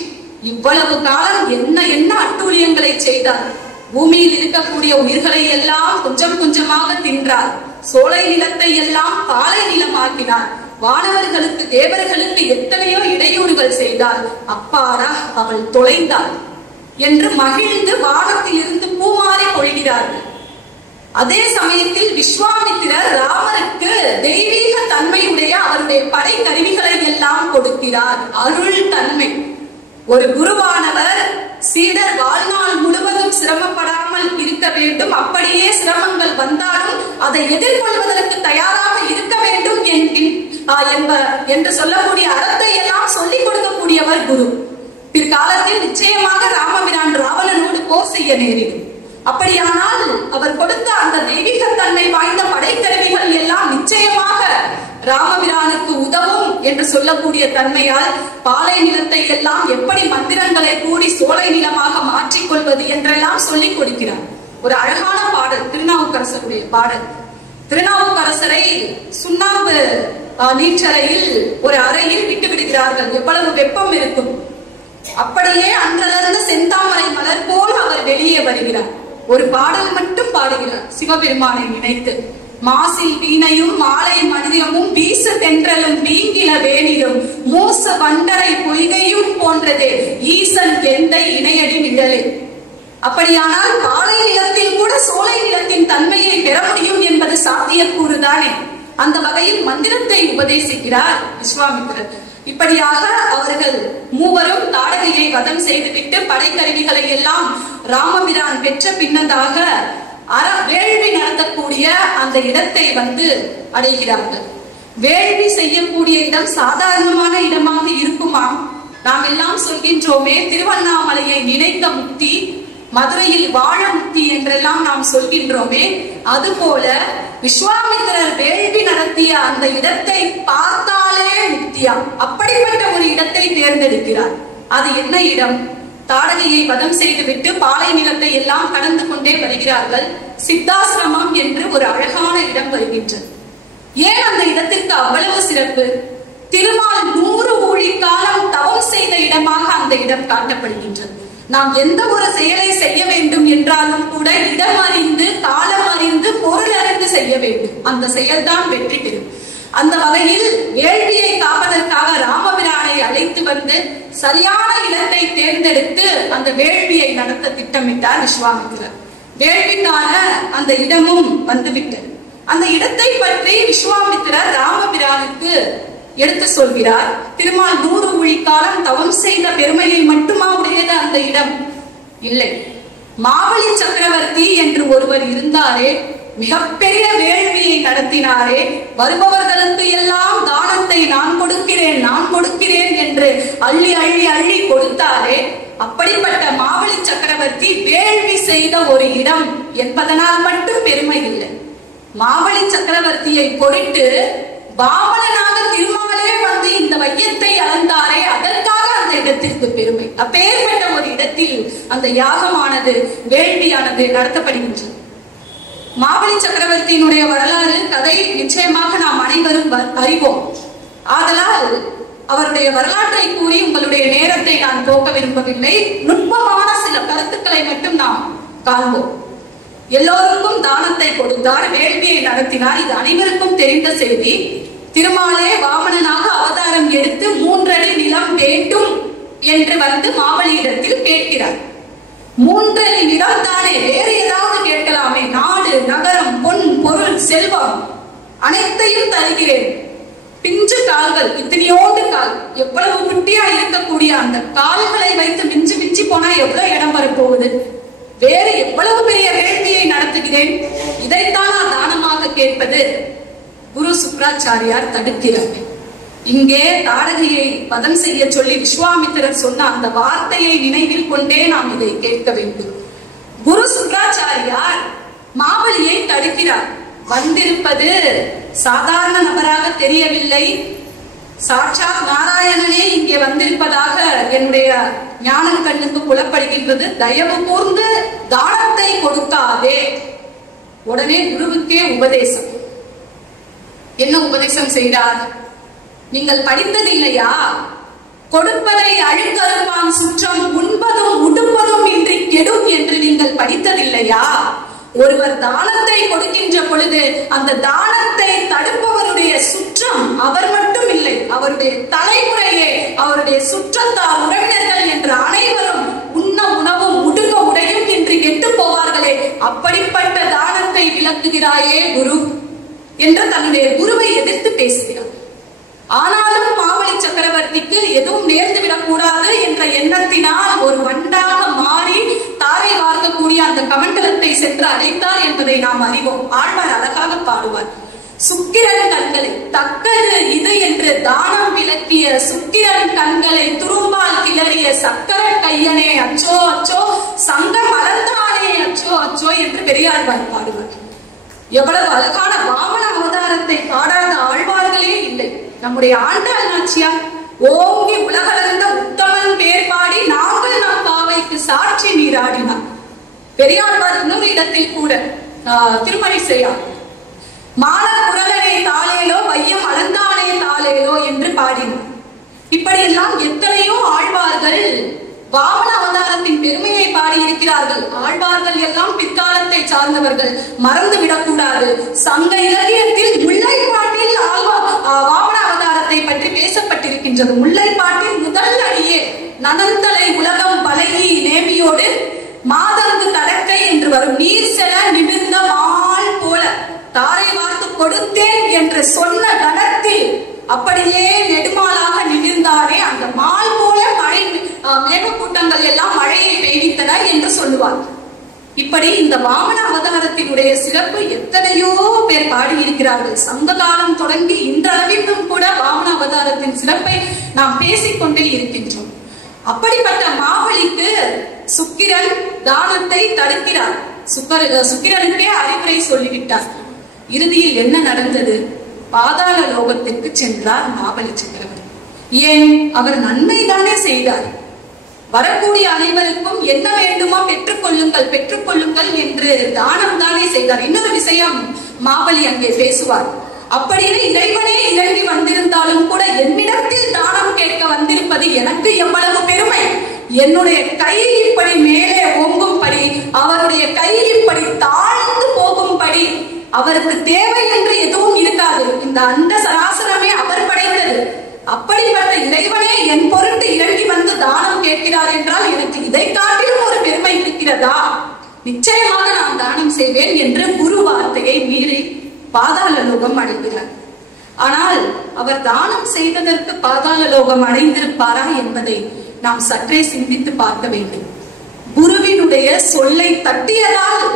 இவ்வளவு காலம் என்ன என்ன அட்டூழியங்களை செய்தார். பூமியில் இருக்கக்கூடிய உயிர்களை எல்லாம் கொஞ்சம் கொஞ்சமாக தின்றார். சோலை நிலத்தை எல்லாம் பாலை நிலமாக்கினார். வானவர்களுக்கு, தேவர்களுக்கு எத்தனையோ இடையூறுகள் செய்தார். அப்பாடா, அவள் தொலைந்தாள் என்று மகிழ்ந்து வானத்தில் இருந்து பூமாறி பொழிகிறார்கள். அதே சமயத்தில் விஸ்வாமித்திரர் ராமருக்கு தெய்வீக தன்மையுடைய அவருடைய படை கருவிகளை எல்லாம் கொடுக்கிறார். அருள் தன்மை. ஒரு குருவானவர் சீடர் வாழ்நாள் முழுவதும் சிரமப்படாமல் இருக்க வேண்டும். அப்படியே சிரமங்கள் வந்தாலும் அதை எதிர்கொள்வதற்கு தயாராக இருக்க வேண்டும் என்று சொல்லக்கூடிய அறத்தை எல்லாம் சொல்லிக் கொடுக்கக்கூடியவர் குரு. பிற்காலத்தில் நிச்சயமாக ராமபிரான் ராவணனோடு போர் செய்ய நேரிடும். அப்படியானால் அவர் கொடுத்த அந்த தெய்வீகத்தன்மை வாய்ந்த படைக்கருவிகள் எல்லாம் நிச்சயமாக ராமபிரானுக்கு உதவும் என்று சொல்லக்கூடிய தன்மையால் பாலை நிலத்தை எல்லாம் எப்படி மந்திரங்களை கூடி சோலை நிலமாக மாற்றிக்கொள்வது என்றெல்லாம் சொல்லிக் கொடுக்கிறார். ஒரு அழகான பாடல், திருநாவுக்கரசருடைய பாடல். திருநாவுக்கரசர் இளவரசரை சுண்ணாம்பு நீச்சலையில் ஒரு அறையில் விட்டு விடுகிறார்கள். எவ்வளவு வெப்பம் இருக்கும்! அப்படியே அன்றலர்ந்த செந்தாமரை மலர் போல் அவர் வெளியே வருகிறார். ஒரு பாடல் மட்டும் பாடுகிறார் சிவபெருமானை நினைத்து. மாசில் வீணையும் மாலை மனிதமும் வீச தென்றலும் வீங்கில வேணிலும் மோச வண்டரை பொய்கையும் போன்றதே ஈசன் எந்தை இணையடி நிழலே. அப்படியானால் பாலை நிலத்தில் கூட சோலை நிலத்தின் தன்மையை பெற முடியும் என்பது சாத்தியக்கூறுதானே. அந்த வகையில் மந்திரத்தை உபதேசிக்கிறார் விஸ்வாமித்திரர். இப்படியாக அவர்கள் மூவரும் தாடகையை வதம் செய்துவிட்டு படைக்கருவிகளை எல்லாம் ராமபிரான் பெற்ற பின்னதாக வேள்வி நடத்தக்கூடிய அந்த இடத்தை வந்து அடைகிறார்கள். வேள்வி செய்யக்கூடிய இடம் சாதாரணமான இடமாக இருக்குமா? நாம் எல்லாம் சொல்கின்றோமே, திருவண்ணாமலையை நினைத்த முக்தி, மதுரையில் வாழ முக்தி என்றெல்லாம் நாம் சொல்கின்றோமே. அதுபோல விஸ்வாமித்திரர் வேள்வி நடத்திய அந்த இடத்தை பார்த்தாலே முக்தியா, அப்படிப்பட்ட ஒரு இடத்தை தேர்ந்தெடுக்கிறார். அது என்ன இடம்? தாடகையை வதம் செய்துவிட்டு பாலை நிலத்தை எல்லாம் கடந்து கொண்டே வருகிறார்கள். சித்தாசிரமம் என்று ஒரு அழகான இடம் வருகின்றது. ஏன் அந்த இடத்திற்கு அவ்வளவு சிறப்பு? திருமால் 100 ஊழி காலம் தவம் செய்த இடமாக அந்த இடம் காட்டப்படுகின்றது. நாம் எந்த ஒரு செயலை செய்ய வேண்டும் என்றாலும் கூட இடம் அறிந்து, காலம் அறிந்து, பொருள் அறிந்து செய்ய வேண்டும். அந்த செயல்தான் வெற்றி பெறும். அந்த வகையில் வேள்வியை காப்பதற்காக ராமபிரானை அழைத்து வந்து சரியான இடத்தை தேர்ந்தெடுத்து அந்த வேள்வியை நடத்த திட்டமிட்டார் விஸ்வாமித்திரர். வேள்விக்கான அந்த இடமும் வந்துவிட்டது. அந்த இடத்தை பற்றி விஸ்வாமித்திரர் ராமபிரானுக்கு எடுத்து சொல்கிறார். திருமால் 100 ஊழி காலம் தவம் செய்த பெருமையை மட்டுமா உடையது அந்த இடம்? இல்லை. மாவலி சக்கரவர்த்தி என்று ஒருவர் இருந்தாரே, மிகப்பெரிய வேள்வியை நடத்தினாரே, வருபவர்களுக்கு எல்லாம் தானத்தை நான் கொடுக்கிறேன் என்று அள்ளி அள்ளி அள்ளி கொடுத்தாரே, அப்படிப்பட்ட மாவலி சக்கரவர்த்தி வேள்வி செய்த ஒரு இடம் என்பதனால் மட்டும் பெருமை இல்லை. மாவலி சக்கரவர்த்தியை பொருட்டு வாமனனாக திருமாலே வந்து இந்த வையத்தை அளந்தாரே, அதற்காக அந்த இடத்திற்கு பெருமை. அப்பேற்பட்ட ஒரு இடத்தில் அந்த யாகமானது, வேள்வியானது நடத்தப்படுகின்றது. மாவலி சக்கரவர்த்தியினுடைய வரலாறு கதை நிச்சயமாக நாம் அனைவரும் அறிவோம். ஆதலால் அவருடைய வரலாற்றை கூறி உங்களுடைய நேரத்தை நான் போக்க விரும்பவில்லை. நுட்பமான சில கருத்துக்களை மட்டும் நாம் காண்போம். எல்லோருக்கும் தானத்தை கொடுத்தார், வேள்வியை நடத்தினார். இது அனைவருக்கும் தெரிந்த செய்தி. திருமாலே வாமனனாக அவதாரம் எடுத்து 3 அடி நிலம் வேண்டும் என்று வந்து மாவலியிடத்தில் கேட்கிறார். 3 அடி நிலம் தானே, வேறு ஏதாவது கேட்கலாமே. நாடு, நகரம், பொன், பொருள், செல்வம் அனைத்தையும் தருகிறேன். பிஞ்சு கால்கள், இத்தனையோண்டு கால், எவ்வளவு குட்டியா இருக்கக்கூடிய அந்த கால்களை வைத்து மிஞ்சி மிஞ்சி போனா எவ்வளவு இடம் வரப்போகுது? வேறு எவ்வளவு பெரிய வேள்வியை நடத்துகிறேன், இதைத்தான் தானமாக கேட்பது? குரு சுக்ராச்சாரியார் தடுக்கிறார். இங்கே தாடகையை வதம் செய்ய சொல்லி விஸ்வாமித்திரர் சொன்ன அந்த வார்த்தையை நினைவில் கொண்டே நாம் இதை கேட்க வேண்டும். குரு சுக்ராச்சாரியார் மாவலியை தடுக்கிறார். வந்திருப்பது சாதாரண நபராக தெரியவில்லை, சாட்சாத் நாராயணனே இங்கே வந்திருப்பதாக என்னுடைய ஞானம் கண்ணுக்கு புலப்படுகின்றது. தயவு கூர்ந்து தானத்தை கொடுக்காதே. உடனே குருவுக்கே உபதேசம். என்ன உபதேசம் செய்தார்? நீங்கள் படித்ததில்லையா? கொடுப்பதை அழுக்கறுப்பான் சுற்றம், உண்பதும் உடுப்பதும் இன்றி கெடும் என்று நீங்கள் படித்ததில்லையா? ஒருவர் தானத்தை கொடுக்கின்ற பொழுது அந்த தானத்தை தடுப்பவருடைய சுற்றம் அவர் மட்டும் இல்லை, அவருடைய தலைமுறையே, அவருடைய சுற்றத்தார், உறவினர்கள் என்று அனைவரும் உண்ண உணவும் உடுக்க உடையும் என்று கெட்டு போவார்களே, அப்படிப்பட்ட தானத்தை விளக்குகிறாயே குரு என்று தன்னுடைய குருவை எதிர்த்து பேசுகிறார். ஆனாலும் மாவலி சக்கரவர்த்திக்கு எதுவும் நேர்ந்து விடக்கூடாது என்ற எண்ணத்தினால் ஒரு வண்டாக மாறி தாரை வார்க்கக்கூடிய அந்த கமண்டலத்தை சென்று அழைத்தார் என்பதை நாம் அறிவோம். ஆழ்வார் அழகாக பாடுவார். சுக்கிரன் கண்களை தக்கது இது என்று தானம் விளக்கிய சுக்கிரன் கண்களை துரும்பால் கிளறிய சக்கர கையனே அச்சோ அச்சோ, சங்க மலர்ந்தானே அச்சோ அச்சோ என்று பெரியாழ்வார் பாடுவார். எவ்வளவு அழகான வாமன அவதாரத்தை பாடாத ஆழ்வார்களே இல்லை. நம்முடைய ஆண்டாள் நாச்சியார் ஓங்கி உலகளந்த உத்தமன் பேர் பாடி நாங்கள் நம் பாவைக்கு சாட்சி நீராடினார். பெரியாழ்வார் இன்னொரு இடத்தில் கூட திருமறை செய்யார். மானக்குரலை இப்படியெல்லாம் எத்தனையோ ஆழ்வார்கள் வாமன அவதாரத்தின் பெருமையை பாடி இருக்கிறார்கள். ஆழ்வார்கள் எல்லாம் பிற்காலத்தை சார்ந்தவர்கள், மறந்து விடக்கூடாது. சங்க இலக்கியத்தில் முல்லைப்பாட்டில் வாமன அவதாரத்தை பற்றி பேசப்பட்டிருக்கின்றது. முல்லைப்பாட்டில் முதல் அடியே நனந்தலை உலகம் பலகி நேமியோடு மாதங்கு தடக்கை என்று வரும். நீர் செல நிமிர்ந்த மால் போல தாரை வார்த்து கொடுத்தேன் என்று சொன்ன கணத்தில் அப்படியே நெடுமாலாக நிமிர்ந்தாரே, அந்த மால் போல மழை மேகக்கூட்டங்கள் எல்லாம் மழையை பெய்வித்தன என்று சொல்லுவார். இப்படி இந்த வாமன அவதாரத்தினுடைய சிறப்பு எத்தனையோ பேர் பாடியிருக்கிறார்கள். சங்க காலம் தொடங்கி இன்றளவிலும் கூட வாமன அவதாரத்தின் சிறப்பை நாம் பேசிக்கொண்டே இருக்கின்றோம். அப்படிப்பட்ட மாவலிக்கு சுக்கிரன் தானத்தை தடுக்கிறார். சுக்கிரனுக்கே அறிவுரை சொல்லிவிட்டார். இறுதியில் என்ன நடந்தது? பாதாள லோகத்திற்கு சென்றார் மாவலி சக்கரவர்த்தி. ஏன்? அவர் நன்மைதானே செய்தார். வரக்கூடிய அனைவருக்கும் என்ன வேண்டுமோ பெற்றுக்கொள்ளுங்கள் பெற்றுக்கொள்ளுங்கள் என்று தானம் தானே செய்தார். இன்னொரு விஷயம் மாவலி அங்கே பேசுவார். அப்படியே இறைவனே இறங்கி வந்திருந்தாலும் கூட என்னிடத்தில் தானம் கேட்க வந்திருப்பது எனக்கு எவ்வளவு பெருமை. என்னுடைய கை இப்படி மேலே ஓங்கும்படி, அவருடைய கை இப்படி தாழ்ந்து போகும்படி அவருக்கு தேவை என்று எதுவும் இருக்காது. இந்த அண்ட சராசரமே அவர் படைத்தது. அப்படிப்பட்ட இறைவனே என் பொருட்டு இறங்கி வந்து தானம் கேட்கிறார் என்றால் எனக்கு இதை காட்டிலும் ஒரு பெருமை இருக்கிறதா? நிச்சயமாக நான் தானம் செய்வேன் என்று குரு வார்த்தையை மீறி பாதாள லோகம் அடைகிறார். ஆனால் அவர் தானம் செய்ததற்கு பாதாள லோகம் அடைந்திருப்பாரா என்பதை நாம் சற்றே சிந்தித்து பார்க்க வேண்டும். குருவினுடைய சொல்லை தட்டியதால்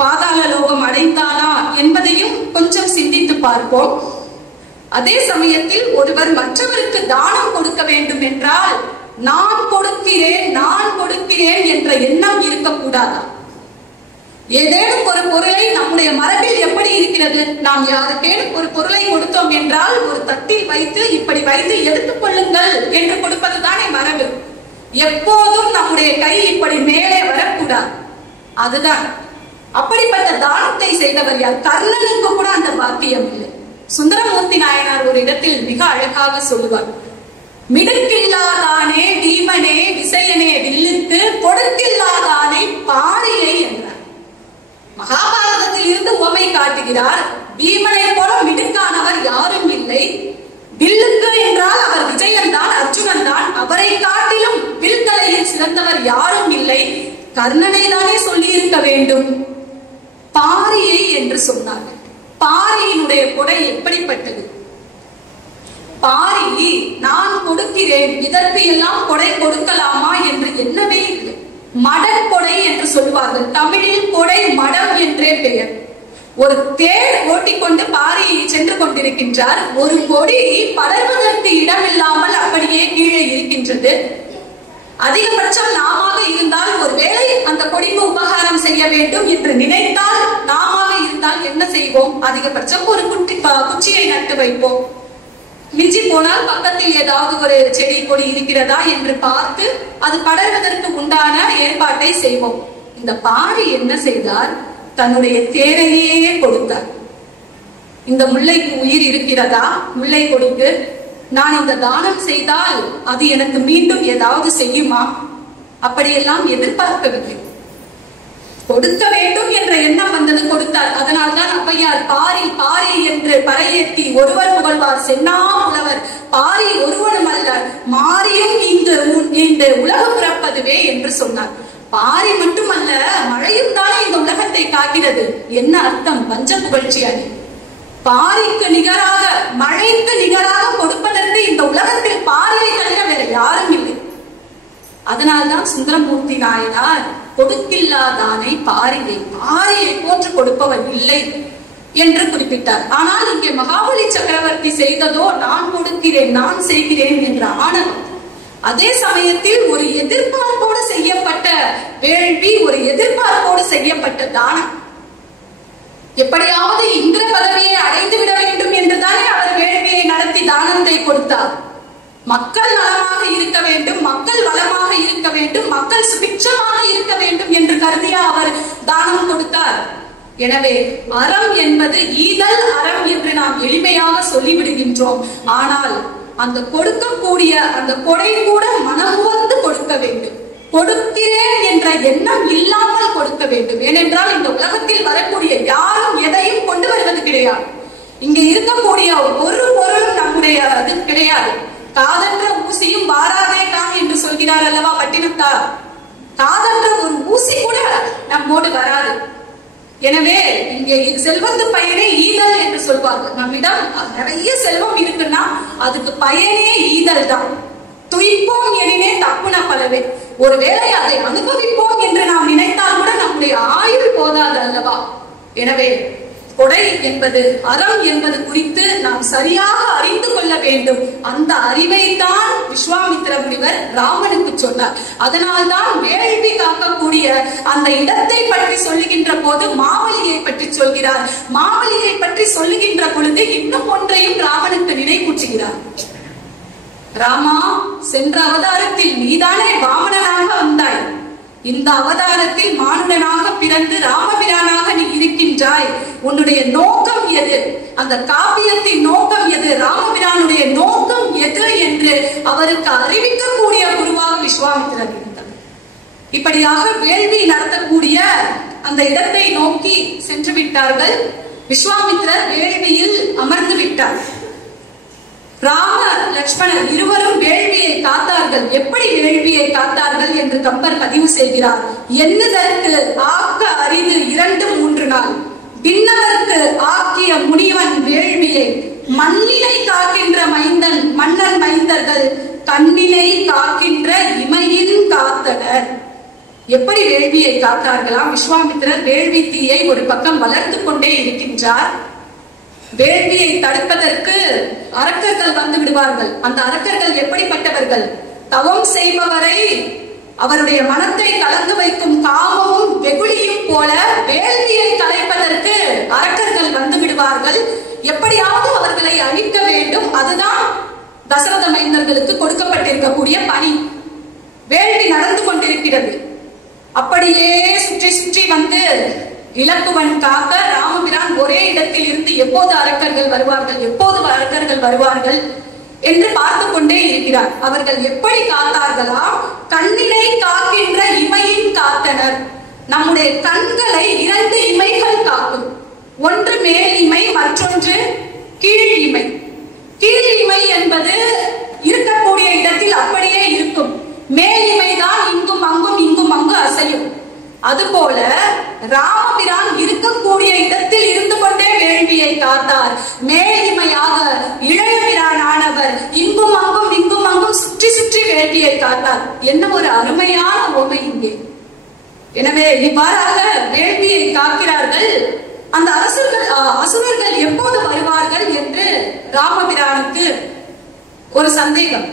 பாதாள லோகம் அடைந்தானா என்பதையும் கொஞ்சம் சிந்தித்து பார்ப்போம். அதே சமயத்தில் ஒருவர் மற்றவருக்கு தானம் கொடுக்க வேண்டும் என்றால் நான் கொடுக்கிறேன் என்ற எண்ணம் இருக்கக்கூடாதா? ஏதேனும் ஒரு பொருளை நம்முடைய மரபில் எப்படி இருக்கிறது? நாம் யாருக்கேனும் ஒரு பொருளை கொடுத்தோம் என்றால் ஒரு தட்டில் வைத்து இப்படி வைத்து எடுத்துக் கொள்ளுங்கள் என்று கொடுப்பதுதானே மரபு. எப்போதும் நம்முடைய கை இப்படி மேலே வரக்கூடாது. அதுதான். அப்படிப்பட்ட தானத்தை செய்தவர் யார்? கர்ணனுக்கு கூட அந்த பாக்கியம் இல்லை. சுந்தரமூர்த்தி நாயனார் ஒரு இடத்தில் மிக அழகாக சொல்லுவார். மிடுக்கில்லாதானே வீமனே விசையனே வில்லுக்கு கொடுக்கில்லாதானே பாரியை என்றார். மகாபாரதத்தில் இருந்து உவமை காட்டுகிறார். பீமனை போல மிடுக்கானவர் யாரும் இல்லை. வில்லுக்கு என்றால் அவர் விஜயன் தான், அர்ஜுனன் தான். அவரை காட்டிலும் வில்கலையில் சிறந்தவர் யாரும் இல்லை. கர்ணனை தானே சொல்லி இருக்க வேண்டும். பாரியை என்று சொன்னார்கள். பாரியினுடைய கொடை எப்படிப்பட்டது? பாரி நான் கொடுக்கிறேன், இதற்கு எல்லாம் கொடை கொடுக்கலாமா என்று எண்ணவே இல்லை. மடற்கொடை என்று சொல்வார்கள். தமிழில் கொடை மடம் என்றே பெயர். ஒரு தேர் ஓட்டிக்கொண்டு பாரி சென்று கொண்டிருக்கின்றார். ஒரு கொடி படர்வதற்கு இடமில்லாமல் அப்படியே கீழே இருக்கின்றது. அதிகபட்சம் நாம இருந்தால் ஒருவேளை அந்த கொடிக்கு உபகாரம் செய்ய வேண்டும் என்று நினைத்தால், நாம இருந்தால் என்ன செய்வோம்? அதிகபட்சம் ஒரு குச்சியை நட்டு வைப்போம். மிஞ்சி போனால் பக்கத்தில் ஏதாவது ஒரு செடி கொடி இருக்கிறதா என்று பார்த்து அது படர்வதற்கு உண்டான ஏற்பாட்டை செய்வோம். இந்த பாரி என்ன செய்தார்? தன்னுடைய தேரையே கொடுத்தார். இந்த முல்லைக்கு உயிர் இருக்கிறதா? முல்லை கொடுக்கு நான் இந்த தானம் செய்தால் அது எனக்கு மீண்டும் ஏதாவது செய்யுமா? அப்படியெல்லாம் எதிர்பார்க்கவில்லை. கொடுக்க வேண்டும் என்ற எண்ணம் வந்தது, கொடுத்தார். அதனால்தான் ஔவையார் பாரி பாரி என்று பறையேற்றி ஒருவர் புகழ்வார் சென்னா புலவர். பாரி ஒருவனும் அல்ல, மாறியும் இந்த உலகம் பிறப்பதுவே என்று சொன்னார். பாரி மட்டுமல்ல, மழையும் தானே இந்த உலகத்தை காக்கிறது. என்ன அர்த்தம்? பஞ்ச புகழ்ச்சி அணி. பாரிக்கு நிகராக, மழைக்கு நிகராக கொடுப்பதற்கு இந்த உலகத்தில் பாரியை தவிர வேற யாரும் இல்லை. அதனால்தான் சுந்தரமூர்த்தி நாயனார் கொடுக்கில்லாதானை பாரியை போன்று கொடுப்பவர் இல்லை என்று குறிப்பிட்டார். ஆனால் இங்கே மகாபலி சக்கரவர்த்தி செய்ததோ நான் கொடுக்கிறேன், நான் செய்கிறேன் என்ற ஆணவம். அதே சமயத்தில் ஒரு எதிர்பார்ப்போடு செய்யப்பட்ட வேள்வி, ஒரு எதிர்பார்ப்போடு செய்யப்பட்ட தானம். எப்படியாவது இந்திர பதவியை அடைந்து விட வேண்டும் என்றுதானே அவர் வேள்வியை நடத்தி தானத்தை கொடுத்தார். மக்கள் நலமாக இருக்க வேண்டும், மக்கள் வளமாக இருக்க வேண்டும், மக்கள் சுபிட்சமாக இருக்க வேண்டும் என்று கருதியா அவர் தானம் கொடுத்தார். எனவே அறம் என்பது ஈதல் அறம் என்று நாம் எளிமையாக சொல்லிவிடுகின்றோம். ஆனால் அந்த கொடுக்கக்கூடிய அந்த கொடை கூட மனமுவந்து கொடுக்க வேண்டும். கொடுக்கிறேன் என்ற எண்ணம் இல்லாமல் கொடுக்க வேண்டும். ஏனென்றால் இந்த உலகத்தில் வரக்கூடிய யாரும் எதையும் கொண்டு வருவது கிடையாது. இங்க இருக்கக்கூடிய ஒரு பொருளும் நம்முடைய அது கிடையாது. காதன்ற ஊசியும் வாராதே தான் என்று சொல்கிறார் அல்லவா பட்டினத்தார். காதன்ற ஒரு ஊசி கூட நம்மோடு வராது. எனவே இங்கே செல்வத்து பயனே ஈதல் என்று சொல்வார்கள். நம்மிடம் நிறைய செல்வம் இருக்குன்னா அதுக்கு பயனே ஈதல் தான். துய்ப்போம் எனினே தப்புன பலவே. ஒருவேளை அதை அனுபவிப்போம் என்று நாம் நினைத்தால் கூட நம்முடைய ஆயுள் போதாது அல்லவா. எனவே கொடை என்பது அறம் என்பது குறித்து நாம் சரியாக அறிந்து கொள்ள வேண்டும். அந்த அறிவை தான் விஸ்வாமித்திர முனிவர் ராமனுக்கு சொன்னார். அதனால்தான் வேள்வி காக்கக்கூடிய அந்த இடத்தை பற்றி சொல்லுகின்ற போது மாவலியை பற்றி சொல்கிறார். மாவலியை பற்றி சொல்லுகின்ற பொழுது இன்னும் ஒன்றையும் ராமனுக்கு நினைவூட்டுகிறார். ராமா, சென்ற அவதாரத்தில் நீதானே வாமனனாக வந்தாய். இந்த அவதாரத்தில் மானுடனாக பிறந்து ராமபிரானாக நீ இருக்கின்றாய். உன்னுடைய நோக்கம் எது? அந்த காப்பியத்தின் நோக்கம் எது? ராமபிரானுடைய நோக்கம் எது என்று அவருக்கு அறிவிக்கக்கூடிய குருவாக விஸ்வாமித்திரர் இருந்தார். இப்படியாக வேள்வி நடத்தக்கூடிய அந்த இடத்தை நோக்கி சென்று விட்டார்கள். விஸ்வாமித்திரர் வேள்வியில் அமர்ந்து விட்டார். ராம லட்சுமணர் இருவரும் வேள்வியை காத்தார்கள். எப்படி வேள்வியை காத்தார்கள் என்று கம்பர் பதிவு செய்கிறார். எண்ணுதற்கு ஆக்க அரிது 2-3 நாள். பின்னவர்க்கு ஆக்கிய முனிவன் வேள்வியை மண்ணினை காக்கின்ற மைந்தன் மன்னன் மைந்தர்கள் கண்ணினை காக்கின்ற இமையின் காத்தனர். எப்படி வேள்வியை காத்தார்களாம்? விஸ்வாமித்திரர் வேள்வி தீயை ஒரு பக்கம் வளர்த்து கொண்டே இருக்கின்றார். வேள்வியை தடுப்பதற்கு அரக்கர்கள் வந்து விடுவார்கள். அந்த அரக்கர்கள் எப்படிப்பட்டவர்கள்? தவம் செய்பவரை அவருடைய மனத்தை கலந்து வைக்கும் காமமும் வெகுளியும் போல வேள்வியை கலைப்பதற்கு அரக்கர்கள் வந்து விடுவார்கள். எப்படியாவது அவர்களை அழிக்க வேண்டும். அதுதான் தசரத மைந்தர்களுக்கு கொடுக்கப்பட்டிருக்கக்கூடிய பணி. வேள்வி நடந்து கொண்டிருக்கிறது. அப்படியே சுற்றி சுற்றி வந்து இலக்குவன் காக்க ராமபிரான் ஒரே இடத்தில் இருந்து எப்போது அரக்கர்கள் வருவார்கள் என்று பார்த்து கொண்டே இருக்கிறார். அவர்கள் எப்படி காத்தார்களா? கண்ணினை காக்கின்ற இமையின் காத்தனர். நம்முடைய கண்களை 2 இமைகள் காக்கும். ஒன்று மேல் இமை, மற்றொன்று கீழ் இமை. கீழ் இமை என்பது இருக்கக்கூடிய இடத்தில் அப்படியே இருக்கும். மேல் இமைதான் இங்கும் அங்கு அசையும். அதுபோல ராமபிரான் இருக்கக்கூடிய இடத்தில் இருந்து கொண்டே வேள்வியை காத்தார். மேலிமையாக இளையபிரானானவர் இங்கும் அங்கும் சுற்றி சுற்றி வேள்வியை காத்தார். என்ன ஒரு அருமையான உவமை இங்கே. எனவே இவ்வாறாக வேள்வியை காக்கிறார்கள். அந்த அசுரர்கள் எப்போது வருவார்கள் என்று ராமபிரானுக்கு ஒரு சந்தேகம்.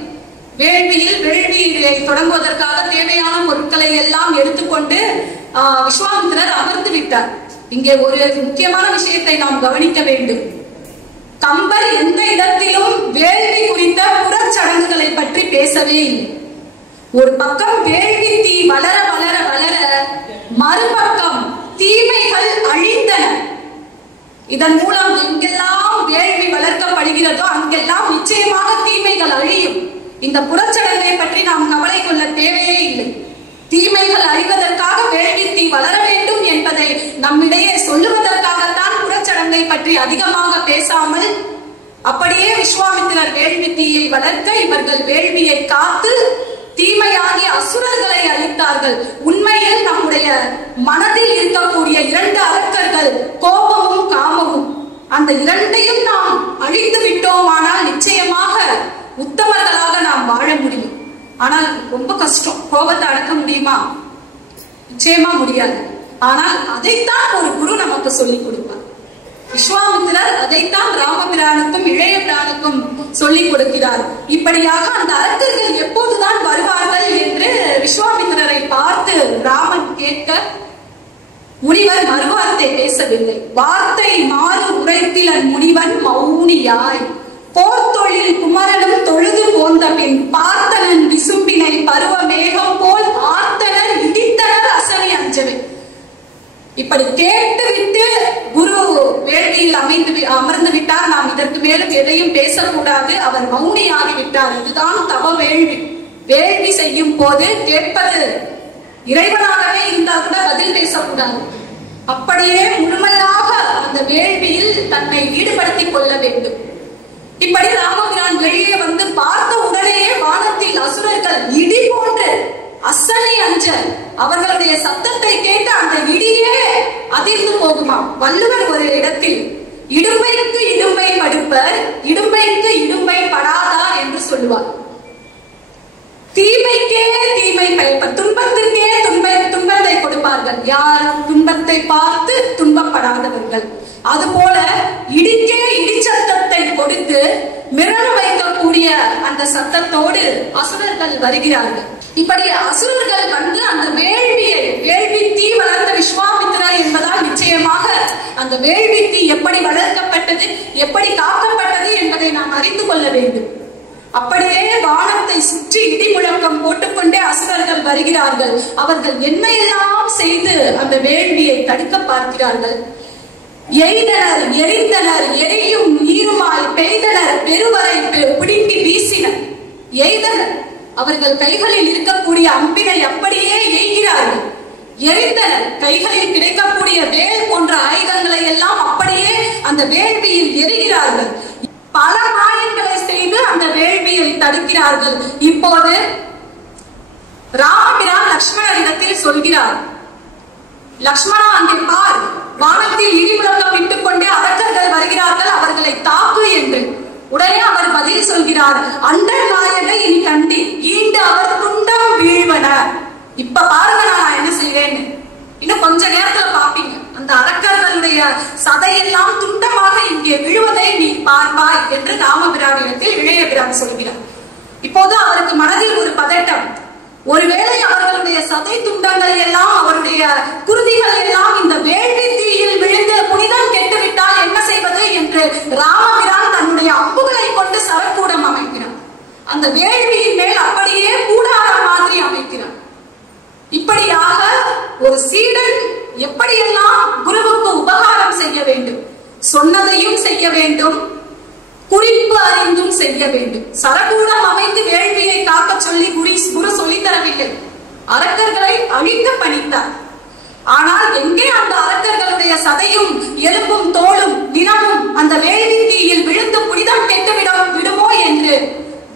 வேள்வியை தொடங்குவதற்காக தேவையான பொருட்களை எல்லாம் எடுத்துக்கொண்டு விஸ்வாமித்திரர் அமர்ந்து விட்டார். இங்கே ஒரு முக்கியமான விஷயத்தை நாம் கவனிக்க வேண்டும். கம்பர் எந்த இடத்திலும் வேள்வி குறித்த புறச்சடங்குகளை பற்றி பேசவே இல்லை. ஒரு பக்கம் வேள்வி தீ வளர வளர வளர மறுபக்கம் தீமைகள் அழிந்தன. இதன் மூலம் எங்கெல்லாம் வேள்வி வளர்க்கப்படுகிறதோ அங்கெல்லாம் நிச்சயமாக தீமைகள் அழியும். இந்த புறச்சடங்கை பற்றி நாம் கவலை கொள்ள தேவையே இல்லை. தீமைகள் அழிவதற்காக வேள்வி தீ வளர வேண்டும் என்பதை நம்மிடையே சொல்லுவதற்காகத்தான் புறச்சடங்கை பற்றி அதிகமாக பேசாமல் அப்படியே விஸ்வாமித்திரர் வேள்வி தீயை வளர்க்க இவர்கள் வேள்வியை காத்து தீமையாகிய அசுரர்களை அழித்தார்கள். உண்மையில் நம்முடைய மனதில் இருக்கக்கூடிய 2 அரக்கர்கள் கோபமும் காமமும், அந்த 2ஐயும் நாம் அழித்து விட்டோமானால் நிச்சயமாக உத்தமர்களாக நாம் வாழ முடியும். ஆனால் ரொம்ப கஷ்டம். கோபத்தை அடக்க முடியுமா? நிச்சயமா முடியாது. ஆனால் அதைத்தான் ஒரு குரு நமக்கு சொல்லிக் கொடுப்பார். விஸ்வாமித்திரர் அதைத்தான் ராமபிரானுக்கும் இளையபிரானுக்கும் சொல்லிக் கொடுக்கிறார். இப்படியாக அந்த அரக்கர்கள் எப்போதுதான் வருவார்கள் என்று விஸ்வாமித்திரரை பார்த்து ராமன் கேட்க முனிவர் மறுவார்த்தை பேசவில்லை. வார்த்தை மாறு உரைத்திலன் முனிவன் மௌனியாய் போர்த்தொழில் குமரனும் தொழுது போந்த பின் பார்த்தனன் விசும்பினை பருவ மேகம் போல் ஆர்த்தனர் இடித்தனர் அசனி அஞ்சவே. இப்படி கேட்டுவிட்டு குரு வேள்வியில் அமர்ந்து விட்டார். நாம் இதற்கு மேலும் எதையும் பேசக்கூடாது. அவர் மௌனியாகிவிட்டார். இதுதான் தவ வேள்வி. வேள்வி செய்யும் போது கேட்பது இறைவனாகவே இருந்தால் கூட பதில் பேசக்கூடாது. அப்படியே முழுமையாக அந்த வேள்வியில் தன்னை ஈடுபடுத்திக் கொள்ள வேண்டும். இப்படி ராமபிரான் வெளியே வந்து பார்த்த உடனேயே வானத்தில் அசுரர்கள் இடி போன்று அசனி அஞ்ச அவர்களுடைய சத்தத்தை கேட்டு அந்த இடியே அதிர்ந்து போகுமா. வள்ளுவர் ஒரு இடத்தில் இடும்பைக்கு இடும்பை படுப்பர், இடும்பைக்கு இடும்பை படாதா என்று சொல்லுவார். தீமைக்கே தீமை பயப்பர், துன்பத்திற்கே துன்பத்தை கொடுப்பார்கள். யார்? துன்பத்தை பார்த்து துன்பப்படாதவர்கள். அதுபோல இடிக்கே இடிச்சத்தத்தை கொடுத்து மிரள வைக்கக்கூடிய அந்த சத்தத்தோடு அசுரர்கள் வருகிறார்கள். இப்படி அசுரர்கள் வந்து அந்த வேள்வி தீ வளர்ந்த விஸ்வாமித்திரர் என்பதால் நிச்சயமாக அந்த வேள்வி தீ எப்படி வளர்க்கப்பட்டது, எப்படி காக்கப்பட்டது என்பதை நாம் அறிந்து கொள்ள வேண்டும். அப்படியே வானத்தை சுற்றி இடி முழக்கம் போட்டுக்கொண்டே அசுரர்கள் வருகிறார்கள். அவர்கள் என்னையெல்லாம் செய்து அந்த வேள்வியை தடுக்க பார்க்கிறார்கள். எய்தனர், எரிந்தனர், எரியும் நீருமாய் பெய்தனர், பெருவரை பிடுங்கி வீசினர். எய்தனர், அவர்கள் கைகளில் இருக்கக்கூடிய அம்பினை அப்படியே எய்கிறார்கள். எரிந்தனர், கைகளில் கிடைக்கக்கூடிய வேல் போன்ற ஆயுதங்களை எல்லாம் அப்படியே அந்த வேள்வியில் எரிகிறார்கள். பல மாயங்களை செய்து அந்த வேள்வியை தடுக்கிறார்கள். இப்போது ராமபிரான் லக்ஷ்மணரிடத்தில் சொல்கிறார், லக்ஷ்மணா அங்கே பார், வானத்தில் இடி முழக்கம் விட்டுக் கொண்டே அரக்கர்கள் வருகிறார்கள், அவர்களை தாக்கு என்று. உடனே அவர் பதில் சொல்கிறார், அண்டர் நாயகை இனி கண்டி ஈண்டு அவர் துண்டம் வீழ்வன. இப்ப பாருங்க நான் என்ன செய்வேன்னு. இன்னும் கொஞ்ச நேரத்துல பாப்பீங்க, அந்த அரக்கர்களுடைய சதையெல்லாம் துண்டமாக இங்கே விழுவதை நீ பார்ப்பாய் என்று ராமபிரானிடத்தில் இளையபிரான் சொல்கிறார். இப்போது அவருக்கு மனதில் ஒரு பதட்டம். ஒருவேளை அவர்களுடைய சதை துண்டங்கள் எல்லாம், அவருடைய குருதிகள் எல்லாம் இந்த வேள்வி தீயில் விழுந்து புனிதம் கெட்டுவிட்டால் என்ன செய்வது என்று ராமபிரான் தன்னுடைய அம்புகளை கொண்டு சரக்கூடம் அமைக்கிறார். அந்த வேள்வியின் மேல் அப்படியே கூடாரம் மாதிரி அமைக்கிறார். இப்படியாக ஒரு சீடன் எப்படியெல்லாம் குருவுக்கு உபகாரம் செய்ய வேண்டும், சொன்னதையும் செய்ய வேண்டும், குறிப்பு அறிந்தும் செய்ய வேண்டும். சரகூடம் அமைந்து வேள்வியை காக்க சொல்லி குரு சொல்லித் தரவில்லை, அரக்கர்களை அழிக்க பணித்தார். ஆனால் எங்கே அந்த அரக்கர்களுடைய சதையும் எலும்பும் தோளும் நிலமும் அந்த வேள்வி தீயில் விழுந்து புனிதம் விடுமோ என்று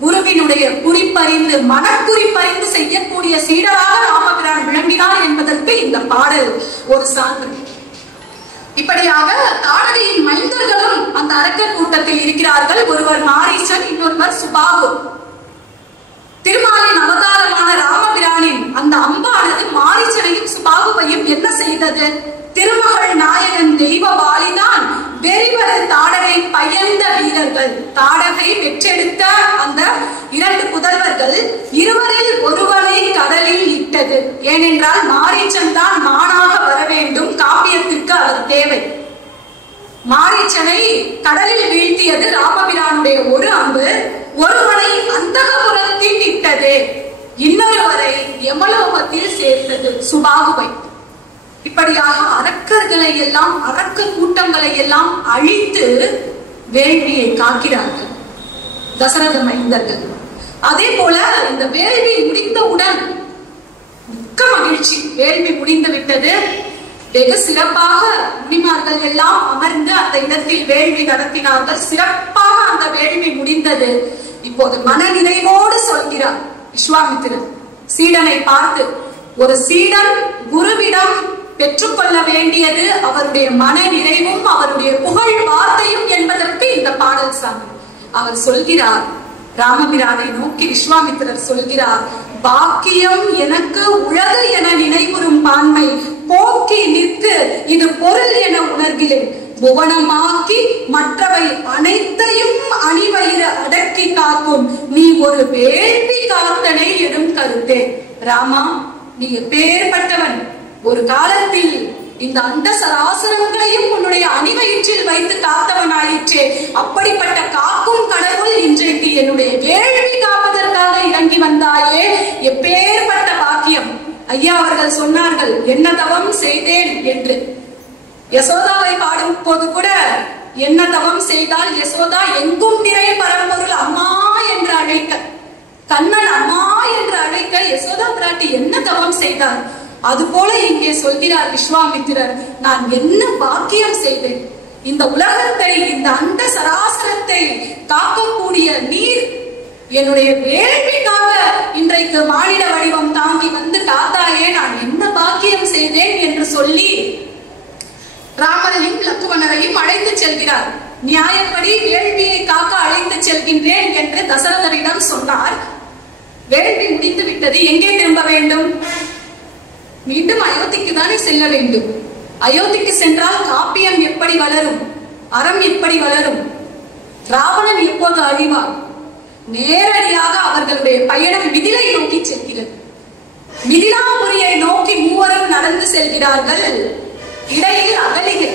குருவினுடைய குறிப்பறிந்து மனக்குறிப்பறிந்து செய்யக்கூடிய சீடராக ராமபிரான் விளங்கினார் என்பதற்கு இந்த பாடல் ஒரு சான்று. இப்படியாக தாடகையின் மைந்தர்களும் அந்த அரக்கர் கூட்டத்தில் இருக்கிறார்கள். ஒருவர் மாரீசன், இன்னொருவர் சுபாகு. திருமாலின் அவதாரமான ராமபிரானின் அந்த அம்பானது மாரீசனையும் சுபாகுவையும் என்ன செய்தது? திருமகள் நாயகன் தெய்வ வாலிதான் வெறிவர தாடகை பயந்த வீரர்கள். தாடகை பெற்றெடுத்த அந்த 2 புதல்வர்கள் இருவரில் ஒருவனை கடலில் இட்டது. ஏனென்றால் மாரீச்சன் தான் மானாக வர வேண்டும், காப்பியத்திற்கு அவர் தேவை. மாரீச்சனை கடலில் வீழ்த்தியது ராமபிரானுடைய ஒரு அம்பு. ஒருவனை அந்தகபுரத்தில் இட்டது, இன்னொருவரை யமலோகத்தில் சேர்த்தது, சுபாகுவை. இப்படியாக அரக்கர்களை எல்லாம், அரக்க கூட்டங்களை எல்லாம் அழித்து வேள்வியை காக்கிறார்கள் தசரத மைந்தர்கள். அதே போல இந்த வேள்வி முடிந்தவுடன் மிக்க மகிழ்ச்சி. வேள்வி முடிந்து விட்டது. வெகு சிறப்பாக முனிமார்கள் எல்லாம் அமர்ந்து அந்த இடத்தில் வேள்வி நடத்தினார்கள். சிறப்பாக அந்த வேள்வி முடிந்தது. இப்போது மன நிறைவோடு சொல்கிறார் விஸ்வாமித்திரர் சீடனை பார்த்து, ஒரு சீடன் குருவிடம் பெற்றுக்கொள்ள வேண்டியது அவருடைய மன நிறைவும் அவருடைய புகழ் வார்த்தையும் என்பதற்கு இந்த பாடல் சான்று. அவர் சொல்கிறார், ராமபிரானை நோக்கி விஸ்வாமித்திரர் சொல்கிறார், பாக்கியம் எனக்கு உலகு என நினைவுறும் பான்மை போக்கி நிற்கு இது பொருள் என உணர்கிறேன். புவனமாக்கி மற்றவை அனைத்தையும் அணிவயிறு அடக்கி காக்கும் நீ ஒரு வேள்வி காத்தனை எனும் கருத்தே. ராமா, நீ எப்பேற்பட்டவன்! ஒரு காலத்தில் இந்த அண்ட சராசரங்களையும் உன்னுடைய அணிவயிற்றில் வைத்து காத்தவனாயிற்றே. அப்படிப்பட்ட காக்கும் கடவுள் இன்றைக்கு என்னுடைய வேள்வி காப்பதற்காக இறங்கி வந்தாயே, எப்பேற்பட்ட பாக்கியம்! ஐயா அவர்கள் சொன்னார்கள், என்ன தவம் செய்தேன் என்று. யசோதாவை பாடும் போது கூட என்ன தவம் செய்தால் யசோதா எங்கும் நிறை பரம்பொருள் அம்மா என்று அழைக்க, கண்ணன் அம்மா என்று அழைக்க யசோதா பிராட்டி என்ன தவம் செய்தார்? அது போல இங்கே சொல்கிறார் விஸ்வாமித்திரர், நான் என்ன பாக்கியம் செய்தேன். இந்த உலகத்தை, இந்த அண்ட சராசரத்தை காக்கக்கூடிய நீர் என்னுடைய வேள்விக்காக இன்றைக்கு மானிட வடிவம் தாங்கி வந்து காத்தாயே, நான் என்ன பாக்கியம் செய்தேன் என்று சொல்லி ராமரையும் லக்குவனரையும் அழைத்து செல்கிறார். நியாயப்படி வேள்வியை காக்க அழைத்து செல்கின்றேன் என்று தசரதரிடம் சொன்னார். வேள்வி முடிந்து விட்டது, எங்கே திரும்ப வேண்டும்? மீண்டும் அயோத்திக்கு தானே செல்ல வேண்டும். அயோத்திக்கு சென்றால் காப்பியம் எப்படி வளரும்? அறம் எப்படி வளரும்? ராவணன் எப்போது அழிவார்? நேரடியாக அவர்களுடைய பயணம் மிதிலை நோக்கி செல்கிறது. மிதிலாபுரியை நோக்கி மூவரும் நடந்து செல்கிறார்கள். இடையில் அகலிகை.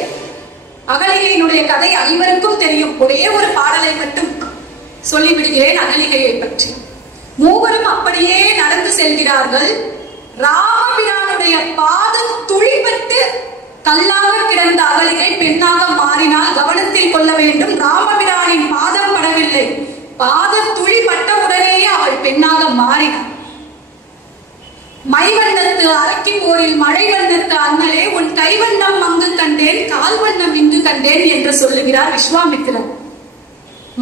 அகலிகையினுடைய கதை அனைவருக்கும் தெரியும். ஒரே ஒரு பாடலை மட்டும் சொல்லிவிடுகிறேன் அகலிகையை பற்றி. மூவரும் அப்படியே நடந்து செல்கிறார்கள். ராமபிரானுடைய பாதம் துளிபட்டு கல்லாக கிடந்த அகலிகை பெண்ணாக மாறினால் கவனத்தில் கொள்ள வேண்டும். ராமபிரானின் பாதம் படவில்லை, பாத துளி பட்ட உடனேயே அவள் பெண்ணாக மாறினார். மைவண்ணத்து அரக்கி போரில் மழை வண்ணத்து அண்ணலே உன் கைவண்ணம் அங்கு கண்டேன், கால்வண்ணம் இங்கு கண்டேன் என்று சொல்லுகிறார் விஸ்வாமித்திரர்.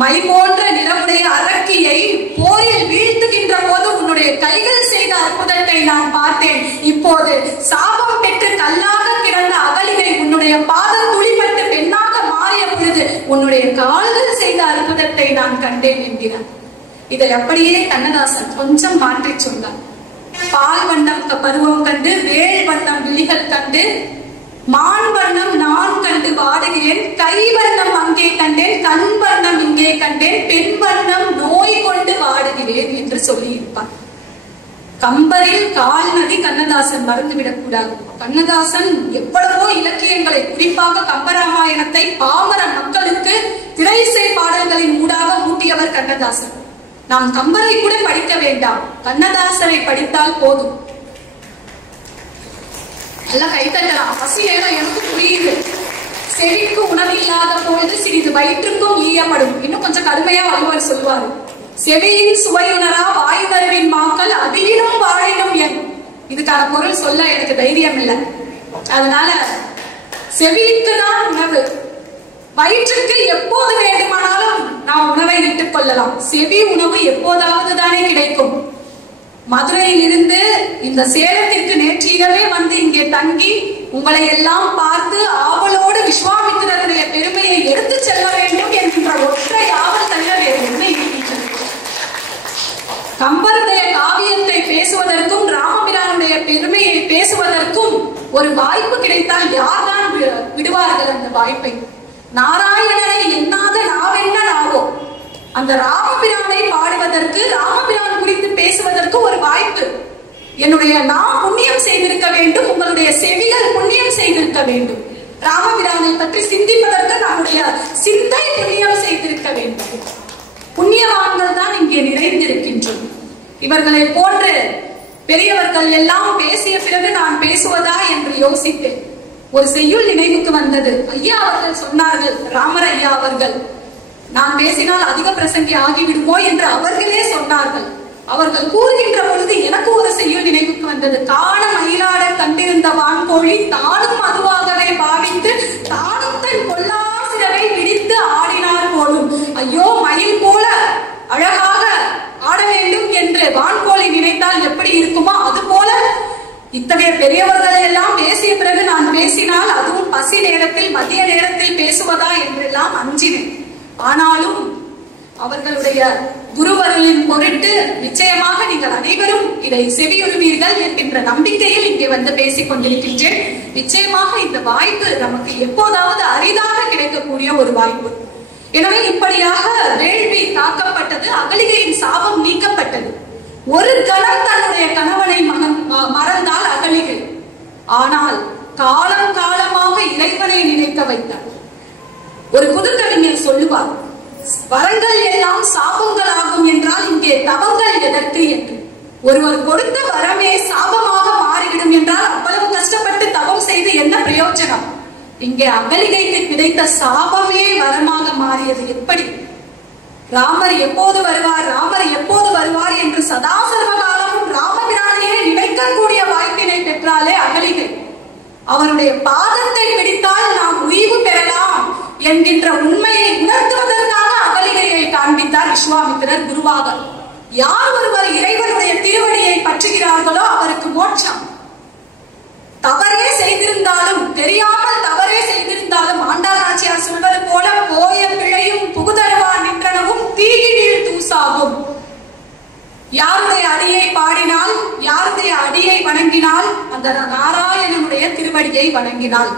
மை போன்ற நிறமுடைய அரக்கியை போரில் வீழ்த்துகின்ற போது உன்னுடைய கைகள் செய்த அற்புதத்தை நான் பார்த்தேன். இப்போது சாபம் பெற்று கல்லாக கிடந்த அகலிகை உன்னுடைய பாத துளிப்பட்டு பெண்ணாக மாறிய பொழுது உன்னுடைய கால்கள் செய்த அற்புதத்தை நான் கண்டேன் என்கிறார். இதை அப்படியே கண்ணதாசன் கொஞ்சம் மாற்றி சொன்னார். பால் வண்ணம் பருவம் கண்டு, வேள் வண்ணம் விழிகள் கண்டு, மான் வண்ணம் நான் கண்டு வாடுகிறேன், கை வண்ணம் அங்கே கண்டேன், கண் வண்ணம் இங்கே கண்டேன், பெண் வண்ணம் நோய் கொண்டு வாடுகிறேன் என்று சொல்லியிருப்பார். கம்பரில் கால்நதி கண்ணதாசன் மறந்துவிடக் கூடாது. கண்ணதாசன் எவ்வளவோ இலக்கியங்களை, குறிப்பாக கம்பராமாயணத்தை பாமர மக்களுக்கு திரையிசை பாடல்களின் ஊடாக ஊட்டியவர் கண்ணதாசன். நாம் கம்பரை கூட படிக்க வேண்டாம், கண்ணதாசனை படித்தால் போதும். நல்லா கைத்தட்டலாம். பசி நேரம் எனக்கு புரியுது. செவிக்கு உணவில்லாத பொழுது சிறிது வயிற்றுக்கும் ஈயப்படும். இன்னும் கொஞ்சம் கடுமையா வள்ளுவர் சொல்லுவாரு, செவியின் சுவையுணரா வாயுணர்வின் மாக்கள் அதிலும் வாழினும் என். இதுக்கான பொருள் சொல்ல எனக்கு தைரியம் இல்லை. அதனால செவிக்கு தான் உணவு, வயிற்றுக்கு எப்போது வேண்டுமானாலும் நாம் உணவை இட்டுக் கொள்ளலாம். செவி உணவு எப்போதாவது தானே கிடைக்கும். மதுரையில் இருந்து இந்த சேலத்திற்கு நேற்றிரவே வந்து இங்கே தங்கி உங்களை எல்லாம் பார்த்து ஆவலோடு விஸ்வாமித்திரருடைய பெருமையை எடுத்து செல்ல வேண்டும் என்கின்ற ஒற்றை ஆவல் தவிர வேறு என்ன இருக்கின்றது? கம்பருடைய காவியத்தை பேசுவதற்கும் ராமபிரானுடைய பெருமையை பேசுவதற்கும் ஒரு வாய்ப்பு கிடைத்தால் யார்தான் விடுவார்கள் அந்த வாய்ப்பை? நாராயணனை எண்ணாத நாவென்ன நாவோ, அந்த ராமபிரானை பாடுவதற்கு, ராமபிரான் குறித்து பேசுவதற்கு ஒரு வாய்ப்பு. என்னுடைய நான் புண்ணியம் செய்திருக்க வேண்டும், உங்களுடைய செவிகள் புண்ணியம் செய்திருக்க வேண்டும். ராமபிரானை பற்றி சிந்திப்பதற்கு நம்முடைய சிந்தை புண்ணியம் செய்திருக்க வேண்டும். புண்ணியவான்கள் தான் இங்கே நிறைந்திருக்கின்றோம். இவர்களை போன்று பெரியவர்கள் எல்லாம் பேசிய பிறகு நான் பேசுவதா என்று யோசித்தேன். ஒரு செய்யுள் நினைவுக்கு வந்தது. ஐயா அவர்கள் சொன்னார்கள், ராமர் ஐயா அவர்கள், நான் பேசினால் அதிக பிரசங்கி ஆகிவிடுமோ என்று அவர்களே சொன்னார்கள். அவர்கள் கூறுகின்ற பொழுது எனக்கு ஒரு செய்யுள் நினைவுக்கு வந்தது. காண மயிலாட கண்டிருந்த வான்கோழி தானும் அதுவாகவே பாவித்து தானும் தன் கொல்லாசிரவை விரித்து ஆடினார் போலும். ஐயோ, மயில் போல அழகாக ஆட வேண்டும் என்று வான்கோழி நினைத்தால் எப்படி இருக்குமோ அது போல இத்தகைய பெரியவர்களை எல்லாம் பேசிய பிறகு நான் பேசினால், அதுவும் பசி நேரத்தில் மதிய நேரத்தில் பேசுவதா என்றெல்லாம் அஞ்சினேன். ஆனாலும் அவர்களுடைய குருவர்களின் பொருட்டு நிச்சயமாக நீங்கள் அனைவரும் இதை செவியுறுவீர்கள் என்கின்ற நம்பிக்கையில் இங்கே வந்து பேசிக் கொண்டிருக்கின்றேன். நிச்சயமாக இந்த வாய்ப்பு நமக்கு எப்போதாவது அரிதாக கிடைக்கக்கூடிய ஒரு வாய்ப்பு. எனவே இப்படியாக வேள்வி காக்கப்பட்டது, அகலிகையின் சாபம் நீக்கப்பட்டது. ஒரு கணம் தன்னுடைய கணவனை மறந்தால் அகலிகை, ஆனால் காலம் காலமாக இறைவனை நினைக்க வைத்தார். ஒரு புதுக்கவிஞர் சொல்லுவார், வரங்கள் எல்லாம் சாபங்களாகும் என்றால் இங்கே தவங்கள் எதற்கு என்று. ஒருவர் கொடுத்த வரமே சாபமாக மாறிவிடும் என்றால் அவ்வளவு கஷ்டப்பட்டு தவம் செய்து என்ன பிரயோஜனம்? இங்கே அகலிகைக்கு கிடைத்த சாபமே வரமாக மாறியது. எப்படி? ராமர் எப்போது வருவார், ராமர் எப்போது வருவார் என்று சதா சர்வகாலமும் ராமபிரானையே நினைக்கக்கூடிய வாய்ப்பினை பெற்றாலே அகலிகை. அவருடைய பாதத்தை பிடித்தால் நாம் உய்வு பெறலாம் என்கின்ற உண்மையை உணர்த்துவதற்காக அகலிகையை காண்பித்தார் விஸ்வாமித்திரர் குருவாக. யார் ஒருவர் இறைவனுடைய திருவடியை பற்றுகிறார்களோ அவருக்கு மோட்சம். தவறே செய்திருந்தாலும், தெரியாமல் தவறே செய்திருந்தாலும், ஆண்டாள் நாச்சியார் சொல்வது போல போய பிழையும் புகுதருவா நின்றனவும் தீயினில் தூசாகும். யாருடைய அடியை பாடினால், யாருடைய அடியை வணங்கினால், அந்த நாராயணனுடைய திருவடியை வணங்கினாள்.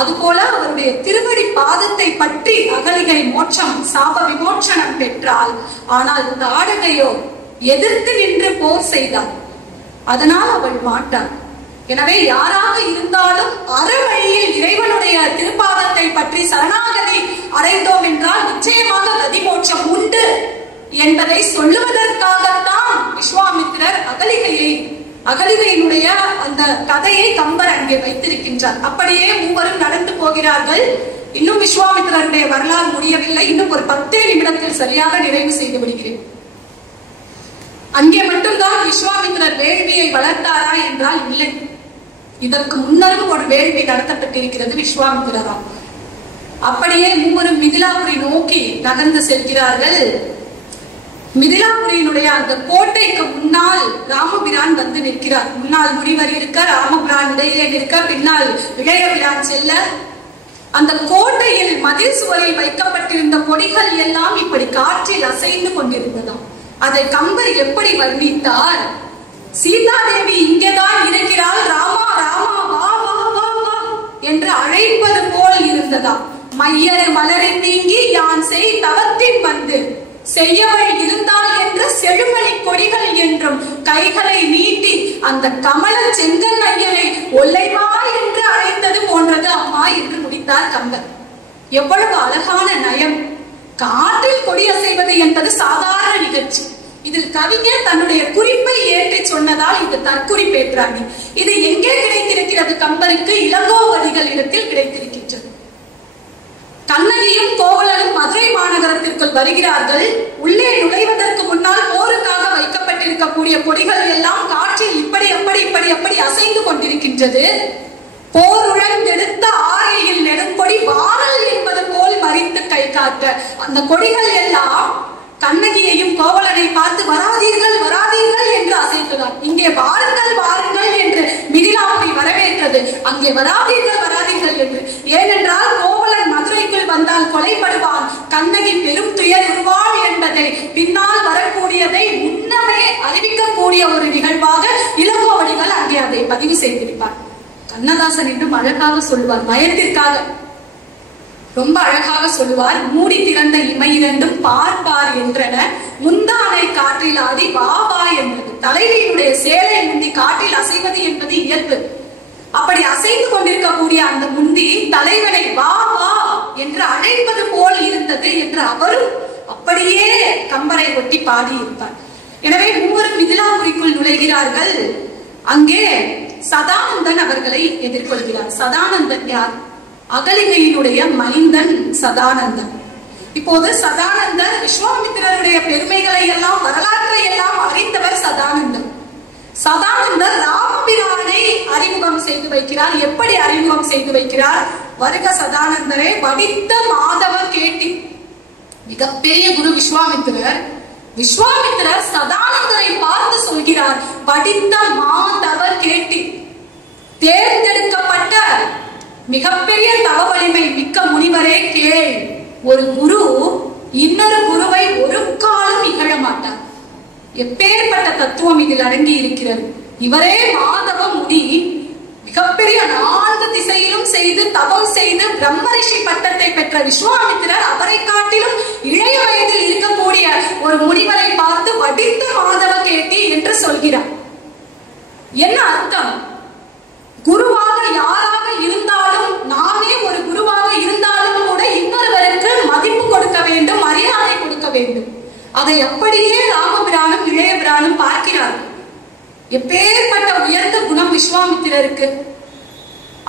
அதுபோல அவருடைய திருவடி பாதத்தை பற்றி அகலிகை மோட்சம் சாப விமோச்சனம் பெற்றாள். ஆனால் தாடகையோ எதிர்த்து நின்று போர் செய்தாள். அதனால் அவள் மாட்டாள். எனவே யாராக இருந்தாலும் அறவழியில் இறைவனுடைய திருப்பாதத்தை பற்றி சரணாகதி அடைந்தோம் என்றால் நிச்சயமாக கதி மோட்சம் உண்டு என்பதை சொல்லுவதற்காகத்தான் விஸ்வாமித்திரர் அகலிகையினுடைய அந்த கதையை கம்பர் அங்கே வைத்திருக்கின்றார். அப்படியே மூவரும் நடந்து போகிறார்கள். இன்னும் விஸ்வாமித்திரருடைய வரலாறு முடியவில்லை. இன்னும் ஒரு 10 நிமிடத்தில் சரியாக நிறைவு செய்து விடுகிறேன். அங்கே மட்டும்தான் விஸ்வாமித்திரர் வேள்வியை வளர்த்தாரா என்றால் இல்லை. இதற்கு முன்னரும் ஒரு வேள்வி நடத்தப்பட்டிருக்கிறது விஸ்வாமித்திரரால். அப்படியே மூவரும் மிதிலாபுரி நோக்கி நகர்ந்து செல்கிறார்கள். மிதிலாபுரியினுடைய அந்த கோட்டைக்கு முன்னால் ராமபிரான் வந்து நிற்கிறார். முன்னால் முனிவர் இருக்க, ராமபிரான் இடையிலே நிற்க, பின்னால் இளையபிரான் செல்ல, அந்த கோட்டையில் மதில் சுவரில் வைக்கப்பட்டிருந்த கொடிகள் எல்லாம் இப்படி காற்றில் அசைந்து கொண்டிருந்ததாம். அதை கம்பர் எப்படி வர்ணித்தார்? சீதாதேவி இங்கேதான் இருக்கிறாள், ராமா ராமா வா வா வா வா என்று அழைப்பது போல் இருந்ததாம். மையறு மலரின் நீங்கி யான் செய் தவத்தின் வந்து செய்யவள் இருந்தால் என்ற செழுமணி கொடிகள் என்றும் கைகளை நீட்டி அந்த கமல செங்கன் ஐயனை ஒல்லைவா என்று அழைத்தது போன்றது அம்மா என்று முடித்தார் கம்பர். எவ்வளவு அழகான நயம்! காற்றில் கொடி அசைவது என்பது சாதாரண நிகழ்ச்சி. இதில் கவிஞர் தன்னுடைய குறிப்பை ஏற்றி சொன்னதால் இது தற்குறிப்பேற்றாங்க. இது எங்கே கிடைத்திருக்கிறது? கம்பருக்கு இளங்கோவடிகள் இடத்தில் கிடைத்திருக்கின்றது. கண்ணகியும் கோவலனும் மதுரை மாநகரத்திற்குள் வருகிறார்கள். உள்ளே நுழைவதற்கு முன்னால் போருக்காக வைக்கப்பட்டிருக்கக்கூடிய கொடிகள் எல்லாம் காற்றில் இப்படி அப்படி இப்படி அப்படி அசைந்து கொண்டிருக்கின்றது. போருழந்தெடுத்த ஆரையில் நெடுங்கொடி வாரல் என்பது போல் மறித்து கை காட்ட அந்த கொடிகள் எல்லாம் கண்ணகியையும் கோவலனை பார்த்து வராதீர்கள் வராதீர்கள் என்று அசைத்ததாம். இங்கே வாருங்கள் வாருங்கள் என்று மிதிலாபுரி வரவேற்றது, அங்கே வராதீர்கள் வராதீர்கள் என்று. ஏனென்றால் கோவலன் மதுரைக்குள் வந்தால் கொலைப்படுவான், கண்ணகி பெரும் துயர் உருவாள் என்பதை பின்னால் வரக்கூடியதை முன்னமே அறிவிக்கக்கூடிய ஒரு நிகழ்வாக இளங்கோவடிகள் அங்கே அதை பதிவு செய்திருப்பார். கண்ணதாசன் இன்னும் அழகாக சொல்லுவார், மயத்திற்காக ரொம்ப அழகாக சொல்லுவார். மூடி திறந்த இமை இரண்டும் பார்ப்பார் என்றன, முந்தானை காற்றில் ஆதி வா வா என்றது. தலைவியினுடைய சேலை முந்தி காற்றில் அசைவது என்பது இயல்பு. அப்படி அசைந்து கொண்டிருக்கக்கூடிய அந்த முந்தி தலைவனை வா வா என்று அழைப்பது போல் இருந்தது என்று அவரும் அப்படியே கம்பரை ஒட்டி பாடியிருப்பார். எனவே மூவரும் மிதிலாபுரிக்குள் நுழைகிறார்கள். அங்கே சதானந்தன் அவர்களை எதிர்கொள்கிறார். சதானந்தன் யார்? அகலிகையினுடைய மைந்தன் சதானந்தன். இப்போது சதானந்தர் விஸ்வாமித்திரருடைய பெருமைகளை எல்லாம் வரலாற்றை எல்லாம் அறிந்தவர் சதானந்தர். சதானந்தர் ராமபிரானை அறிமுகம் செய்து வைக்கிறார். எப்படி அறிமுகம் செய்து வைக்கிறார்? வருக சதானந்தரே, வடித்த மாதவ கேட்டி. மிகப்பெரிய குரு விஸ்வாமித்திரர். விஸ்வாமித்திரர் சதானந்தரை பார்த்து சொல்கிறார், வடித்த மாதவ கேட்டி, தேர்ந்தெடுக்கப்பட்ட மிகப்பெரிய தவ வலிமை மிக்க முனிவரே கேள். ஒரு குரு இன்னொரு குருவை ஒரு காலம் இகழ மாட்டார். எப்பேற்பட்ட தத்துவம் இதில் அடங்கி இருக்கிறது! இவரே மாதவ முடி, மிகப்பெரிய 4 திசையிலும் செய்து தவம் செய்து பிரம்மரிஷி பட்டத்தை பெற்ற விஸ்வாமித்திரர் அவரை காட்டிலும் இளைய வயதில் இருக்கக்கூடிய ஒரு முனிவரை பார்த்து வடித்த மாதவ கேட்டி என்று சொல்கிறார். என்ன அர்த்தம்? குருவாக யாராக இருந்தாலும், நாமே ஒரு குருவாக இருந்தாலும் கூட இன்னொருவருக்கு மதிப்பு கொடுக்க வேண்டும், மரியாதை கொடுக்க வேண்டும். அதை அப்படியே ராமபிரானும் இளையபிரானும் பார்க்கிறார்கள். எப்பேற்பட்ட உயர்ந்த குணம் விஸ்வாமித்திரருக்கு!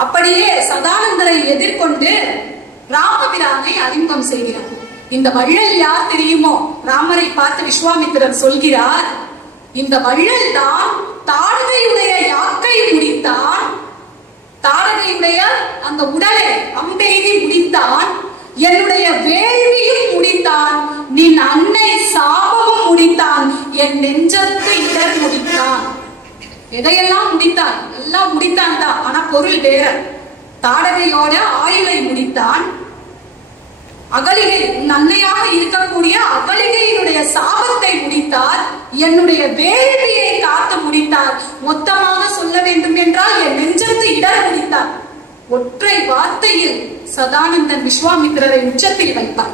அப்படியே சதானந்தரை எதிர்கொண்டு ராமபிரானை அறிமுகம் செய்கிறார். இந்த வள்ளல் யார் தெரியுமோ? ராமரை பார்த்து விஸ்வாமித்திரர் சொல்கிறார், இந்த வள்ளல் தான் தாடகையுடைய யாக்கை முடித்தான், தாடகையுடைய அந்த உடலை அம்பெய்தி முடித்தான், என்னுடைய வேள்வியும் முடித்தான், நின் அன்னை சாபமும் முடித்தான், என் நெஞ்சத்து இடர் முடித்தான். எதையெல்லாம் முடித்தான்? எல்லாம் முடித்தான் தான், ஆனா பொருள் வேற. தாடகையோட ஆயுளை முடித்தான், அகலிகை நன்மையாக இருக்கக்கூடிய அகலிகையினுடைய சாபத்தை முடித்தார், என்னுடைய வேள்வியை காத்து முடித்தார். மொத்தமாக சொல்ல வேண்டும் என்றால் என் நெஞ்சத்து இடர் முடித்தார். ஒற்றை வார்த்தையில் சதானந்தன் விஸ்வாமித்திரரை உச்சத்தில் வைப்பார்.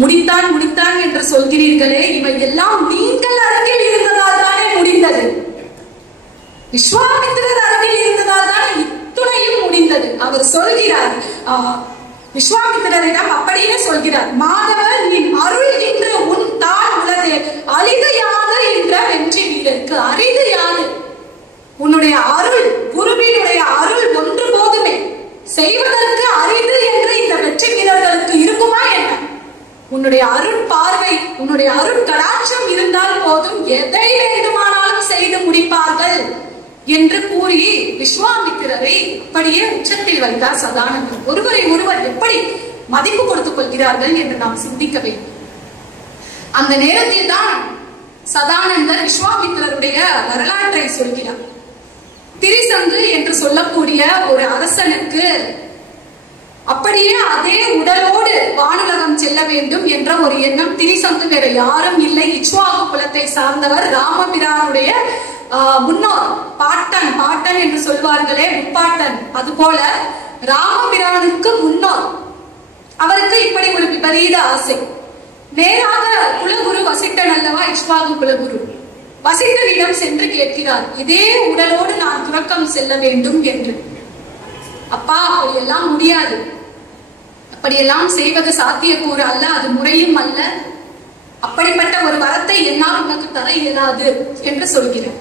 முடித்தான் முடித்தான் என்று சொல்கிறீர்களே, இவை எல்லாம் நீங்கள் அருகில் இருந்ததால் தானே முடிந்தது. விஸ்வாமித்திரர் அருகில் இருந்ததால் தானே இத்துணையும் முடிந்தது. அவர் சொல்கிறார், விஸ்வாமித்திரரிடம் அப்படியே சொல்கிறார், மாதவன் நின் அருள் இன்று உன் தான் உள்ளதே, அரிது யாது என்ற வெற்றி வீரருக்கு. அரிது யாது? உன்னுடைய அருள், குருவினுடைய அருள் ஒன்று போதுமே, செய்வதற்கு அரிது என்று இந்த வெற்றி வீரர்களுக்கு இருக்குமா என்ன? உன்னுடைய அருள் பார்வை, உன்னுடைய அருள் கடாட்சம் இருந்தால் போதும், எதை வேண்டுமானாலும் செய்து முடிப்பார்கள் என்று கூறி விஸ்வாமித்திரரை அப்படியே உச்சத்தில் வைத்தார் சதானந்தர். ஒருவரை ஒருவர் எப்படி மதிப்பு கொடுத்துக் கொள்கிறார்கள் என்று நாம் சிந்திக்க வேண்டும். அந்த நேரத்தில் தான் சதானந்தர் விஸ்வாமித்திரருடைய வரலாற்றை சொல்கிறார். திரிசங்கு என்று சொல்லக்கூடிய ஒரு அரசனுக்கு அப்படியே அதே உடலோடு வானுலகம் செல்ல வேண்டும் என்ற ஒரு எண்ணம். திரிசங்கு வேற யாரும் இல்லை, இக்ஷ்வாகு குலத்தை சார்ந்தவர், ராமபிரானுடைய முன்னோர், பாட்டன் என்று சொல்வார்களே, முப்பாட்டன். அதுபோல ராமபிரானுக்கு முன்னோர். அவருக்கு இப்படி ஒரு விபரீத ஆசை. நேராக குலகுரு வசிஷ்டன் அல்லவா இக்ஷ்வாகு குலகுரு, வசிஷ்டரிடம் சென்று கேட்கிறார், இதே உடலோடு நான் துறக்கம் செல்ல வேண்டும் என்று. அப்பா, அப்படியெல்லாம் முடியாது, அப்படியெல்லாம் செய்வது சாத்தியக்கூறு அல்ல, அது முறையும் அல்ல, அப்படிப்பட்ட ஒரு வரத்தை என்னால் உனக்கு தர இயலாது என்று சொல்கிறார்.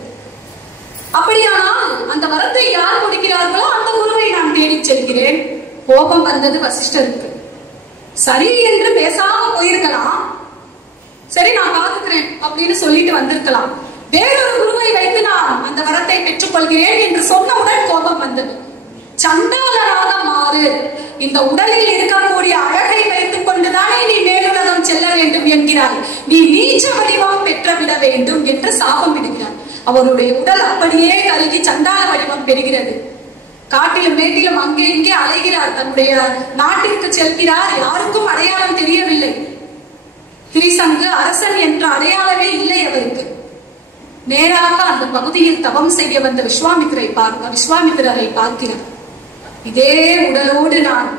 அப்படியானால் அந்த வரத்தை யார் கொடுக்கிறார்களோ அந்த குருவை நான் தேடிச் செல்கிறேன். கோபம் வந்தது வசிஷ்டருக்கு. சரி என்று பேசாம போயிருக்கலாம், சரி நான் பாத்துக்கிறேன் அப்படின்னு சொல்லிட்டு வந்திருக்கலாம். வேறொரு குருவை வைத்து நான் அந்த வரத்தை பெற்றுக் கொள்கிறேன் என்று சொன்னவுடன் கோபம் வந்தது. சண்டாளனாக மாறு, இந்த உடலில் இருக்கக்கூடிய அழகை வைத்துக் கொண்டுதானே நீ மேலுலகம் செல்ல வேண்டும் என்கிறார், நீ நீச்ச வடிவம் பெற்றுவிட வேண்டும் என்று சாபம் விடுகிறார். அவருடைய உடல் அப்படியே கருகி சண்டாள வடிவம் பெறுகிறது. காட்டிலும் மேட்டிலும் அங்கே இங்கே அலைகிறார், தன்னுடைய நாட்டிற்கு செல்கிறார். யாருக்கும் அடையாளம் தெரியவில்லை. திரிசங்கு அரசன் என்ற அடையாளமே இல்லை அவருக்கு. நேராக அந்த பகுதியில் தவம் செய்ய வந்த விஸ்வாமித்திரரை பார்க்கிறார். இதே உடலோடு நான்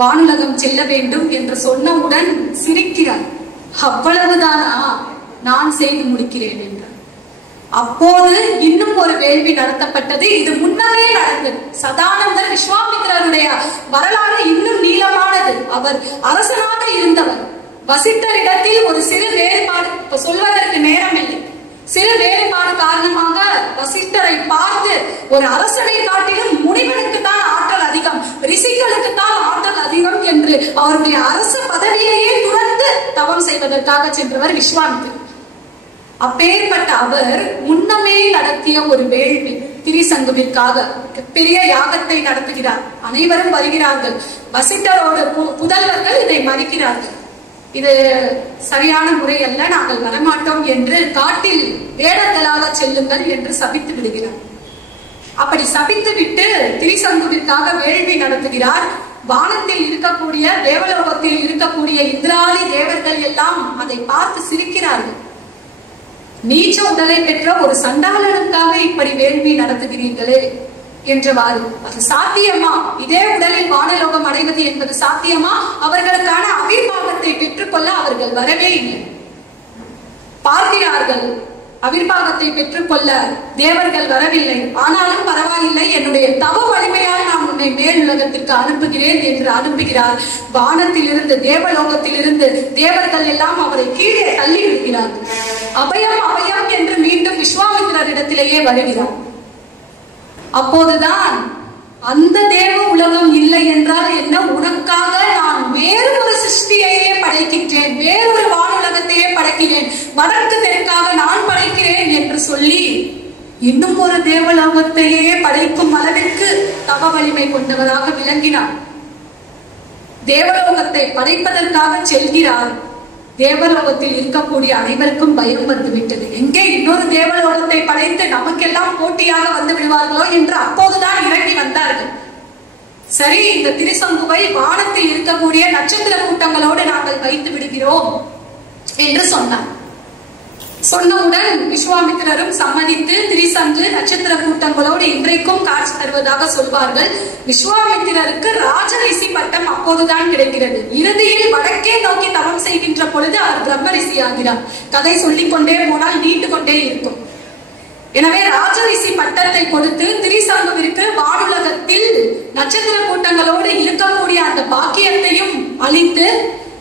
வானுலகம் செல்ல வேண்டும் என்று சொன்னவுடன் சிரிக்கிறார். அவ்வளவுதானா, நான் செய்து முடிக்கிறேன் என்றார். அப்போது இன்னும் ஒரு வேள்வி நடத்தப்பட்டது. இது முன்னமே நடந்தது. சதானந்தர் விஸ்வாமித்திரருடைய வரலாறு இன்னும் நீளமானது. அவர் அரசனாக இருந்தவர். வசிஷ்டரிடத்தில் ஒரு சிறு வேறுபாடு, இப்ப சொல்வதற்கு நேரம் இல்லை, சிறு வேறுபாடு காரணமாக வசிஷ்டரை பார்த்து ஒரு அரசனை காட்டிலும் முனிவனுக்கு தான் ஆற்றல் அதிகம், ரிஷிகளுக்கு தான் ஆற்றல் அதிகம் என்று அவருடைய அரச பதவியையே துறந்து தவம் செய்வதற்காக சென்றவர் விஸ்வாமித்திரர். அப்பேற்பட்ட அவர் முன்னமே நடத்திய ஒரு வேள்வி திரிசங்குவிற்காக பெரிய யாகத்தை நடத்துகிறார். அனைவரும் வருகிறார்கள். வசிஷ்டரோடு புதல்வர்கள் இதை மதிக்கிறார்கள். இது சரியான முறை அல்ல, நாங்கள் வரமாட்டோம் என்று காட்டில் வேடங்களாக செல்லுங்கள் என்று சபித்து விடுகிறார். அப்படி சபித்து விட்டு திரிசங்குவிற்காக வேள்வி நடத்துகிறார். வானத்தில் இருக்கக்கூடிய, தேவலோகத்தில் இருக்கக்கூடிய இந்திராதி தேவர்கள் எல்லாம் அதை பார்த்து சிரிக்கிறார்கள். நீச்ச உடலை பெற்ற ஒரு சண்டாளனுக்காக இப்படி வேள்வி நடத்துகிறீர்களே என்றவாறு, அது சாத்தியமா? இதே உடலில் வானலோகம் அடைவது என்பது சாத்தியமா? அவர்களுக்கான அவிர்வாகத்தை பெற்றுக்கொள்ள அவர்கள் வரவே இல்லை. பார்க்கிறார்கள், அவிர்வாகத்தை பெற்றுக்கொள்ள தேவர்கள் வரவில்லை. ஆனாலும் பரவாயில்லை, என்னுடைய தவ வலிமையால் நான் உன்னை மேல் உலகத்திற்கு அனுப்புகிறேன் என்று அனுப்புகிறார். வானத்திலிருந்து, தேவலோகத்திலிருந்து தேவர்கள் எல்லாம் அவரை கீழே தள்ளி விடுகிறார்கள். அபயம் அபயம் என்று மீண்டும் விஸ்வாமித்திரரிடத்திலேயே வருகிறார். அப்போதுதான் அந்த தேவ உலகம் இல்லை என்றால் என்ன, உனக்காக நான் வேறு ஒரு சிருஷ்டியையே படைக்கின்றேன், வேறொரு வானுலகத்தையே படைக்கிறேன், வடக்கு தெற்காக நான் படைக்கிறேன் என்று சொல்லி இன்னும் ஒரு தேவலோகத்தையே படைக்கும் அளவிற்கு தவ வலிமை கொண்டவராக விளங்கினார். தேவலோகத்தை படைப்பதற்காக செல்கிறார். தேவலோகத்தில் இருக்கக்கூடிய அனைவருக்கும் பயம் வந்துவிட்டது. எங்கே இன்னொரு தேவலோகத்தை படைத்து நமக்கெல்லாம் போட்டியாக வந்து விடுவார்களோ என்று அப்போதுதான் இறங்கி வந்தார்கள். சரி, இந்த திரிசங்குவை வானத்தில் இருக்கக்கூடிய நட்சத்திர கூட்டங்களோடு நாங்கள் வைத்து விடுகிறோம் என்று சொன்னார். சொன்னவுடன் விஸ்வாமித்திரரும் சம்மதித்து திரிசங்கு நட்சத்திர கூட்டங்களோடு இன்றைக்கும் காட்சி தருவதாக சொல்வார்கள். விஸ்வாமித்திரருக்கு ராஜரிஷி பட்டம் அப்போதுதான் கிடைக்கிறது. இறுதியில் வடக்கே நோக்கி தவம் செய்கின்ற பொழுது அவர் பிரம்ம ரிஷி ஆகிறார். கதை சொல்லிக் கொண்டே போனால் நீண்டு கொண்டே இருக்கும். எனவே ராஜரிஷி பட்டத்தை கொடுத்து திரிசங்குவிற்கு வானுலகத்தில் நட்சத்திர கூட்டங்களோடு இருக்கக்கூடிய அந்த பாக்கியத்தையும் அளித்து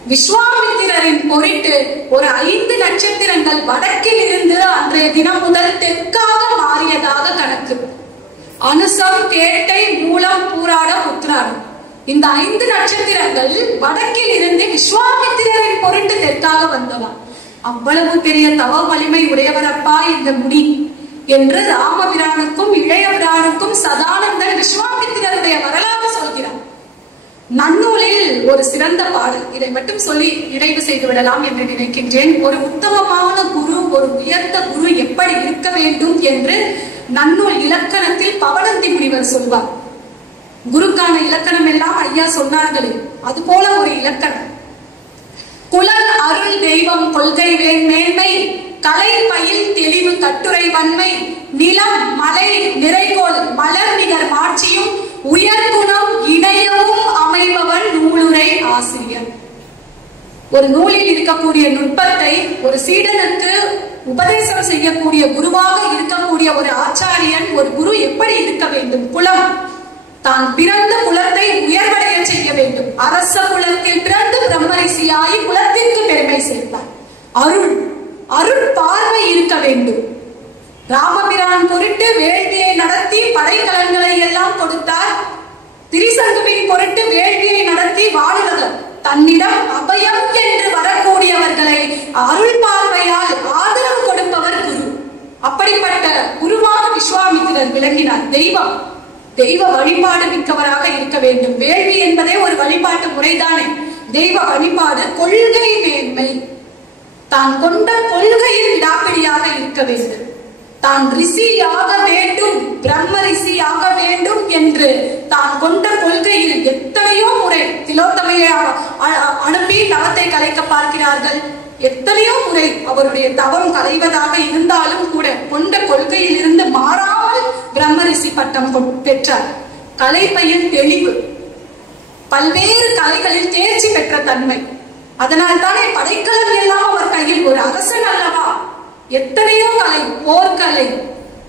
விஸ்வாமித்திரரின் பொருட்டு ஒரு 5 நட்சத்திரங்கள் வடக்கில் இருந்து அன்றைய தினம் முதல் தெற்காக மாறியதாக கணக்கு. அனுசம், கேட்டை, மூலம், பூராடம், உத்திராடம், இந்த 5 நட்சத்திரங்கள் வடக்கில் இருந்து விஸ்வாமித்திரரின் பொருட்டு தெற்காக வந்தவா. அவ்வளவு பெரிய தவ வலிமை உடையவரப்பா இந்த முனி என்று ராமபிரானுக்கும் இளையபிரானுக்கும் சதானந்தன் விஸ்வாமித்திரருடைய வரலாறு சொல்கிறார். நன்னூலில் ஒரு சிறந்த பாடல், இதை மட்டும் சொல்லி நிறைவு செய்து விடலாம் என்று நினைக்கின்றேன். ஒரு உத்தமமான குரு, ஒரு உயர்ந்த குரு எப்படி இருக்க வேண்டும் என்று நன்னூல் இலக்கணத்தில் பவனந்தி முனிவர் சொல்வார். குருக்கான இலக்கணம் எல்லாம் ஐயா சொன்னார்களே, அது போல ஒரு இலக்கணம். குலல் அருள் தெய்வம் கொள்கை மேன்மை, கலை பயில் தெளிவு கட்டுரை வன்மை, நிலம் மலை நிறைகோள் மலர் நிகர் மாட்சியும் உயர்குணம் இணையவும் அமைபவன் நூலுரை ஆசிரியர். ஒரு நூலில் இருக்கக்கூடிய நுட்பத்தை ஒரு சீடனுக்கு உபதேசம் செய்யக்கூடிய குருவாக இருக்கக்கூடிய ஒரு ஆச்சாரியன், ஒரு குரு எப்படி இருக்க வேண்டும்? குலம், தான் பிறந்த குலத்தை உயர்வடைய செய்ய வேண்டும். அரச குலத்தில் பிறந்து பிரம்மரிஷியாகி குலத்திற்கு பெருமை சேர்த்தார். அருள், அருள் பார்வை இருக்க வேண்டும். ராமபிரான் பொருட்டு வேள்வியை நடத்தி படைக்கலன்களை எல்லாம் கொடுத்தார். திரிசங்குவின் பொருட்டு வேள்வியை நடத்தி வாழுவர் தன்னிடம் அபயம் என்று வரக்கூடியவர்களை அருள் பார்வையால் ஆதரவு கொடுப்பவர் குரு. அப்படிப்பட்ட குருவாக விஸ்வாமித்திரர் விளங்கினார். தெய்வம், தெய்வ வழிபாடு மிக்கவராக இருக்க வேண்டும். வேள்வி என்பதே ஒரு வழிபாட்டு முறைதானே. தெய்வ வழிபாடு, கொள்கை மேன்மை, தான் கொண்ட கொள்கையில் விடாப்பிடியாக இருக்க வேண்டும். தான் ரிஷியாக வேண்டும், பிரம்ம ரிஷியாக வேண்டும் என்று தான் கொண்ட கொள்கையில் எத்தனையோ முறை திலோத்தமையை அனுப்பி தவத்தை கலைக்க பார்க்கிறார்கள். எத்தனையோ முறை அவருடைய தவம் கலைவதாக இருந்தாலும் கூட கொண்ட கொள்கையில் இருந்து மாறாமல் பிரம்ம ரிஷி பட்டம் பெற்றார். கலைப்பையில் தெளிவு, பல்வேறு கலைகளில் தேர்ச்சி பெற்ற தன்மை. அதனால் தானே படைக்கலம் எல்லாம் அவர் கையில். ஒரு அரசன் அல்லவா, எத்தனையோ கலை, போர்க்கலை,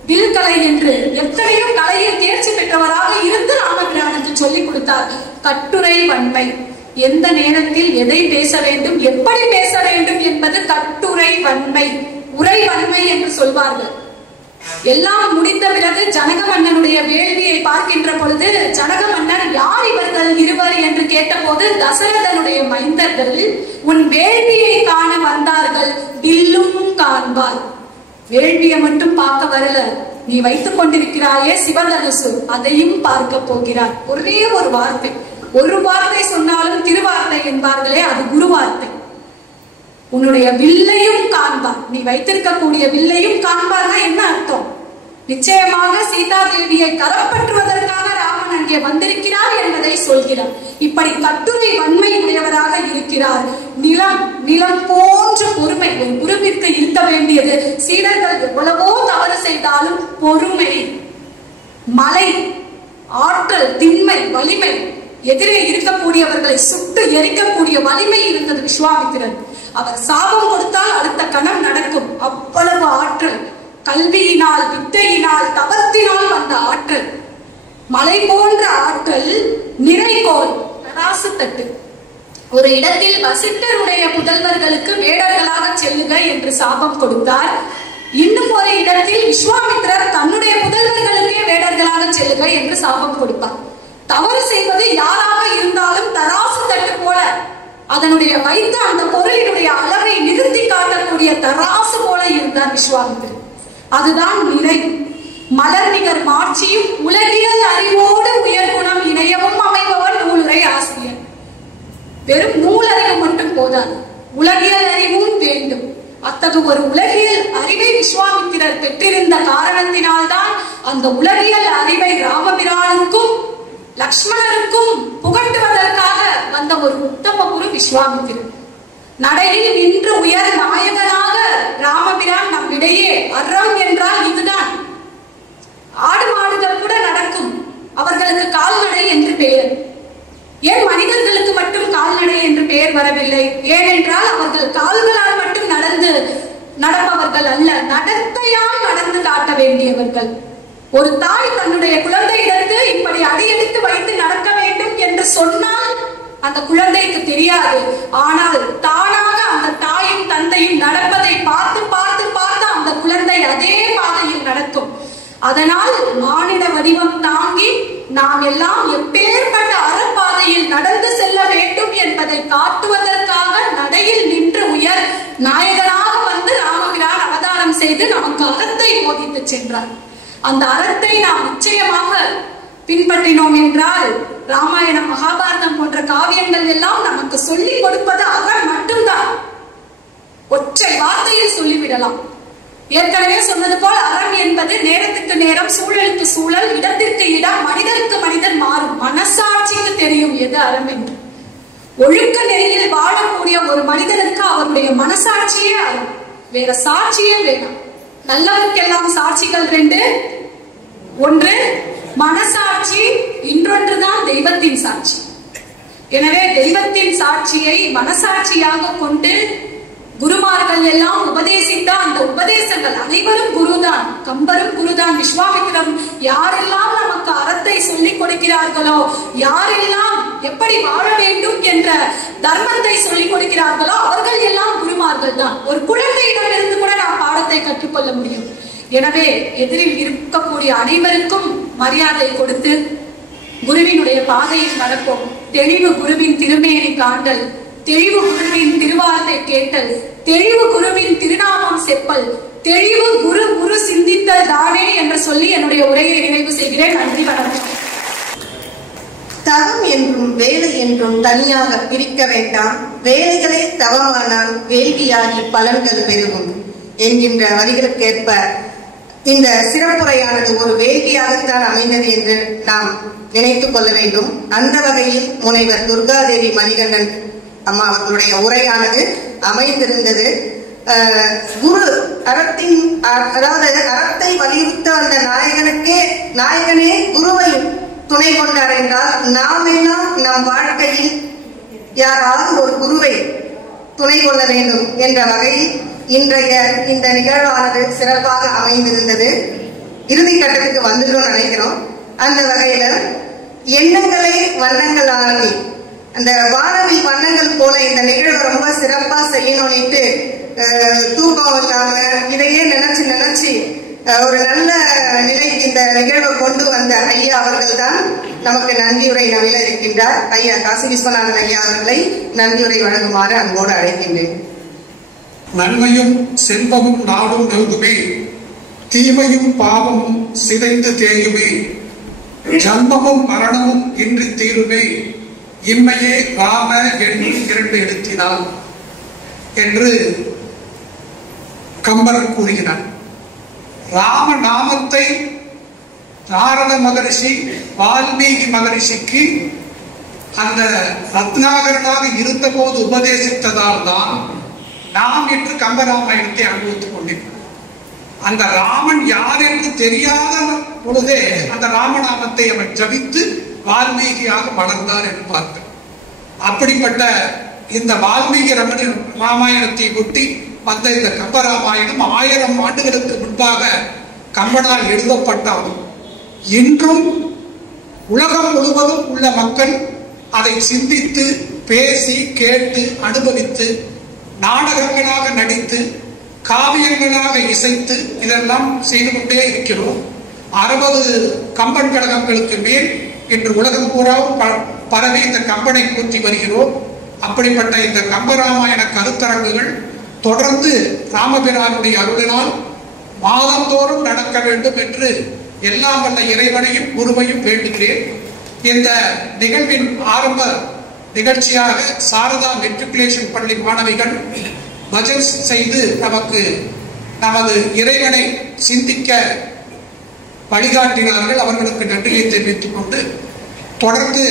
வில்கலை என்று எத்தனையோ கலையில் தேர்ச்சி பெற்றவராக இருந்து ராமபிரானுக்கு சொல்லிக் கொடுத்தார். கட்டுரை வன்மை, எந்த நேரத்தில் எதை பேச வேண்டும், எப்படி பேச வேண்டும் என்பது கட்டுரை வன்மை, உரை வன்மை என்று சொல்வார்கள். எல்லாம் முடிந்த பிறகு ஜனக மன்னனுடைய வேள்வியை பார்க்கின்ற பொழுது ஜனக மன்னன் யார் இவர்கள் இருவர் என்று கேட்டபோது தசரதனுடைய மைந்தர்கள் உன் வேள்வியை காண வந்தார்கள், வில்லும் காண்பார். வேள்வியை மட்டும் பார்க்க வரல, நீ வைத்துக் கொண்டிருக்கிறாயே சிவதனுசு, அதையும் பார்க்க போகிறார். ஒரே ஒரு வார்த்தை, ஒரு வார்த்தை சொன்னாலும் திருவார்த்தை என்பார்களே, அது குரு வார்த்தை. உன்னுடைய வில்லையும் காண்பார், நீ வைத்திருக்கக்கூடிய வில்லையும் காண்பார்னா என்ன அர்த்தம்? நிச்சயமாக சீதா தேவியை கரப்பற்றுவதற்காக ராமன் அங்கே வந்திருக்கிறார் என்பதை சொல்கிறார். இப்படி கட்டுரை வன்மை உடையவராக இருக்கிறார். நிலம், நிலம் போன்ற பொறுமை ஒரு குருவிற்கு இருக்க வேண்டியது. சீடர்கள் எவ்வளவோ தவறு செய்தாலும் பொறுமை, மலை, ஆற்றல், திண்மை, வலிமை, எதிரே இருக்கக்கூடியவர்களை சுட்டு எரிக்கக்கூடிய வலிமை இருந்தது விஸ்வாமித்திரன். அவர் சாபம் கொடுத்தால் அடுத்த கணம் நடக்கும், அவ்வளவு ஆற்றல். கல்வியினால், வித்தையினால், தவத்தினால் வந்த ஆற்றல், மலை போன்ற ஆற்றல். நிறைகோல், தராசு தட்டு. ஒரு இடத்தில் வசிட்டருடைய புதல்வர்களுக்கு வேடர்களாக செல்லுக என்று சாபம் கொடுத்தார். இன்னும் ஒரு இடத்தில் விஸ்வாமித்திரர் தன்னுடைய புதல்வர்களுக்கே வேடர்களாக செல்லுக என்று சாபம் கொடுப்பார். தவறு செய்வது யாராக இருந்தாலும் தராசு தட்டு போல அதனுடைய வைத்த அந்த பொருளினுடைய அளவை நிறுத்தி காட்டக்கூடிய தராசு போல இருந்தார் விஸ்வாமித்திரர். அதுதான் நிலை. மலர் நிகர் மாட்சியும் உலகியல் அறிவோடு உயர்குணம் இணையவும் அமைபவன் நூலுரை ஆசிரியர். வெறும் நூல் அறிவு மட்டும் போதாது, உலகியல் அறிவும் வேண்டும். அத்தகைய ஒரு உலகியல் அறிவை விஸ்வாமித்திரர் பெற்றிருந்த காரணத்தினால்தான் அந்த உலகியல் அறிவை ராமபிரானுக்கும் லக்ஷ்மணருக்கும் புகட்டுவதற்காக வந்த ஒரு உத்தம குரு விஸ்வாமித்திரர். நடையில் நின்று உயர் நாயகனாக ராமபிரான் நம்மிடையே அறம் என்றால் இதுதான். ஆடு மாடுகள் கூட நடக்கும், அவர்களுக்கு கால்நடை என்று பெயர். ஏன் மனிதர்களுக்கு மட்டும் கால்நடை என்று பெயர் வரவில்லை? ஏனென்றால் அவர்கள் கால்களால் மட்டும் நடப்பவர்கள் அல்ல, நடத்தையால் நடந்து காட்ட வேண்டியவர்கள். ஒரு தாய் தன்னுடைய குழந்தையிடத்து இப்படி அடியெடுத்து வைத்து நடக்க வேண்டும் என்று சொன்னால் அந்த குழந்தைக்கு தெரியாது. ஆனால் தானாக அந்த தாயும் தந்தையும் நடப்பதை பார்த்து பார்த்து பார்த்து அந்த குழந்தை அதே பாதையில் நடக்கும். அதனால் மானிட வடிவம் தாங்கி நாம் எல்லாம் எப்பேற்பட்ட அறப்பாதையில் நடந்து செல்ல வேண்டும் என்பதை காட்டுவதற்காக நடையில் நின்று உயர் நாயகனாக வந்து ராமபிரான் அவதாரம் செய்து நமக்கு அறத்தை போதித்து சென்றார். அந்த அறத்தை நாம் நிச்சயமாக பின்பற்றினோம் என்றால் ராமாயணம் மகாபாரதம் போன்ற காவியங்கள் எல்லாம் நமக்கு சொல்லிக் கொடுப்பது அறம் மட்டும்தான். ஒற்றை வார்த்தையில் சொல்லிவிடலாம். ஏற்கனவே சொன்னது போல் அறம் என்பது நேரத்துக்கு நேரம், சூழலுக்கு சூழல், இடத்திற்கு இடம், மனிதருக்கு மனிதன் மாறும். மனசாட்சிக்கு தெரியும் எது அறம் என்று. ஒழுக்க நெறியில் வாழக்கூடிய ஒரு மனிதனுக்கு அவருடைய மனசாட்சியே அறம், வேற சாட்சியே வேண்டாம். நல்லவருக்கெல்லாம் சாட்சிகள் ரெண்டு, ஒன்று மனசாட்சி, இன்னொன்றுதான் தெய்வத்தின் சாட்சி. எனவே தெய்வத்தின் சாட்சியை மனசாட்சியாக கொண்டு குருமார்கள் எல்லாம் உபதேசித்த அந்த உபதேசங்கள் அனைவரும் குருதான். கம்பரும் குருதான், விஸ்வாமித்திரம் யாரெல்லாம் நமக்கு அறத்தை சொல்லிக் கொடுக்கிறார்களோ, யாரெல்லாம் எப்படி வாழ வேண்டும் என்ற தர்மத்தை சொல்லிக் கொடுக்கிறார்களோ அவர்கள் எல்லாம் குருமார்கள் தான். ஒரு குழந்தையிடமிருந்து கூட நாம் பாடத்தை கற்றுக்கொள்ள முடியும். எனவே எதிரில் இருக்கக்கூடிய அனைவருக்கும் மரியாதை கொடுத்து குருவினுடைய பாதையில் நடப்போம். தெளிவு குருவின் திருமேனி காண்டல், தெளிவு குருவின் திருவார்த்தை கேட்டல், தெளிவு குருவின் திருநாமம் செப்பல், தெளிவு குரு குரு சிந்தித்தல் தானே என்று சொல்லி என்னுடைய உரையை நிறைவு செய்கிறேன். நன்றி, வணக்கம். தவம் என்றும் வேலை என்றும் தனியாக பிரிக்க வேண்டாம். வேலைகளே தவமானால் வேள்வியாகி பலன்கள் பெருகும் என்கின்ற வரிகளுக்கேற்ப இந்த சிறப்புரையானது ஒரு வேள்வியாகத்தான் அமைந்தது என்று நாம் நினைத்துக் கொள்ள வேண்டும். அந்த வகையில் முனைவர் துர்காதேவி மணிகண்டன் அம்மா அவர்களுடைய உரையானது அமைந்திருந்தது. குரு அறத்தின், அதாவது அறத்தை வலியுறுத்த அந்த நாயகனே குருவை துணை கொண்டார் என்றால் நாம் எல்லாம் நம் வாழ்க்கையில் யாராவது ஒரு குருவை துணை கொள்ள வேண்டும் என்ற வகையில் இன்றைய இந்த நிகழ்வானது சிறப்பாக அமைந்திருந்தது. இறுதி கட்டத்துக்கு வந்துடும் நினைக்கிறோம். அந்த வகையில எண்ணங்களே வண்ணங்களாகி அந்த வானவில் வண்ணங்கள் போல இந்த நிகழ்வை ரொம்ப சிறப்பா செய்யணும்னுட்டு தூக்கம் இல்லாம இதையே நினைச்சு ஒரு நல்ல நிலைக்கு இந்த நிகழ்வை கொண்டு வந்த ஐயா அவர்கள் தான் நமக்கு நன்றியுரை நவில இருக்கின்றார். ஐயா காசி விஸ்வநாதன் ஐயா அவர்களை நன்றியுரை வழங்குமாறு அன்போடு அழைக்கின்றேன். நன்மையும் செல்வமும் நாடும் நல்குமே, தீமையும் பாவமும் சிதைந்து தேயுமே, ஜன்மமும் மரணமும் இன்றி தீருமே, இம்மையே ராம என்று 2 எழுத்தினார் என்று கம்பர் கூறுகிறார். ராம நாமத்தை நாரத மகரிஷி வால்மீகி மகரிஷிக்கு அந்த ரத்னாகரனாக இருந்த போது உபதேசித்ததால் தான் நாம் இன்று கம்பராமாயணத்தை அனுபவித்துக் கொண்டிருக்கிறோம். அந்த ராமன் யார் என்று தெரியாத பொழுதே அந்த ராமநாமத்தை அவன் ஜபித்து வால்மீகியாக வளர்ந்தார் என்று பார்க்கிறோம். அப்படிப்பட்ட இந்த வால்மீகி ராமாயணத்தை ஒட்டி வந்த இந்த கம்பராமாயணம் 1000 ஆண்டுகளுக்கு முன்பாக கம்பனால் எழுதப்பட்டாலும் இன்றும் உலகம் முழுவதும் உள்ள மக்கள் அதை சிந்தித்து பேசி கேட்டு அனுபவித்து நாடகங்களாக நடித்து காவியங்களாக இசைத்து இதெல்லாம் செய்து கொண்டே இருக்கிறோம். 60 கம்பன் கழகங்களுக்கு மேல் இன்று உலகம் பூராவும் பரவி இந்த கம்பனை கூட்டி வருகிறோம். அப்படிப்பட்ட இந்த கம்பராமாயண கருத்தரங்குகள் தொடர்ந்து ராமபிரானுடைய அருளினால் மாதந்தோறும் நடக்க வேண்டும் என்று எல்லாம் வல்ல இறைவனையும் குருவையும் வேண்டுகிறேன். இந்த நிகழ்வின் ஆரம்ப நிகழ்ச்சியாக சாரதா மெட்ரிகுலேஷன் பள்ளி மாணவிகள் பஜன் செய்து நமக்கு நமது இறைவனை சிந்திக்க வழிகாட்டினார்கள். அவர்களுக்கு நன்றியை தெரிவித்துக் கொண்டு தொடர்ந்து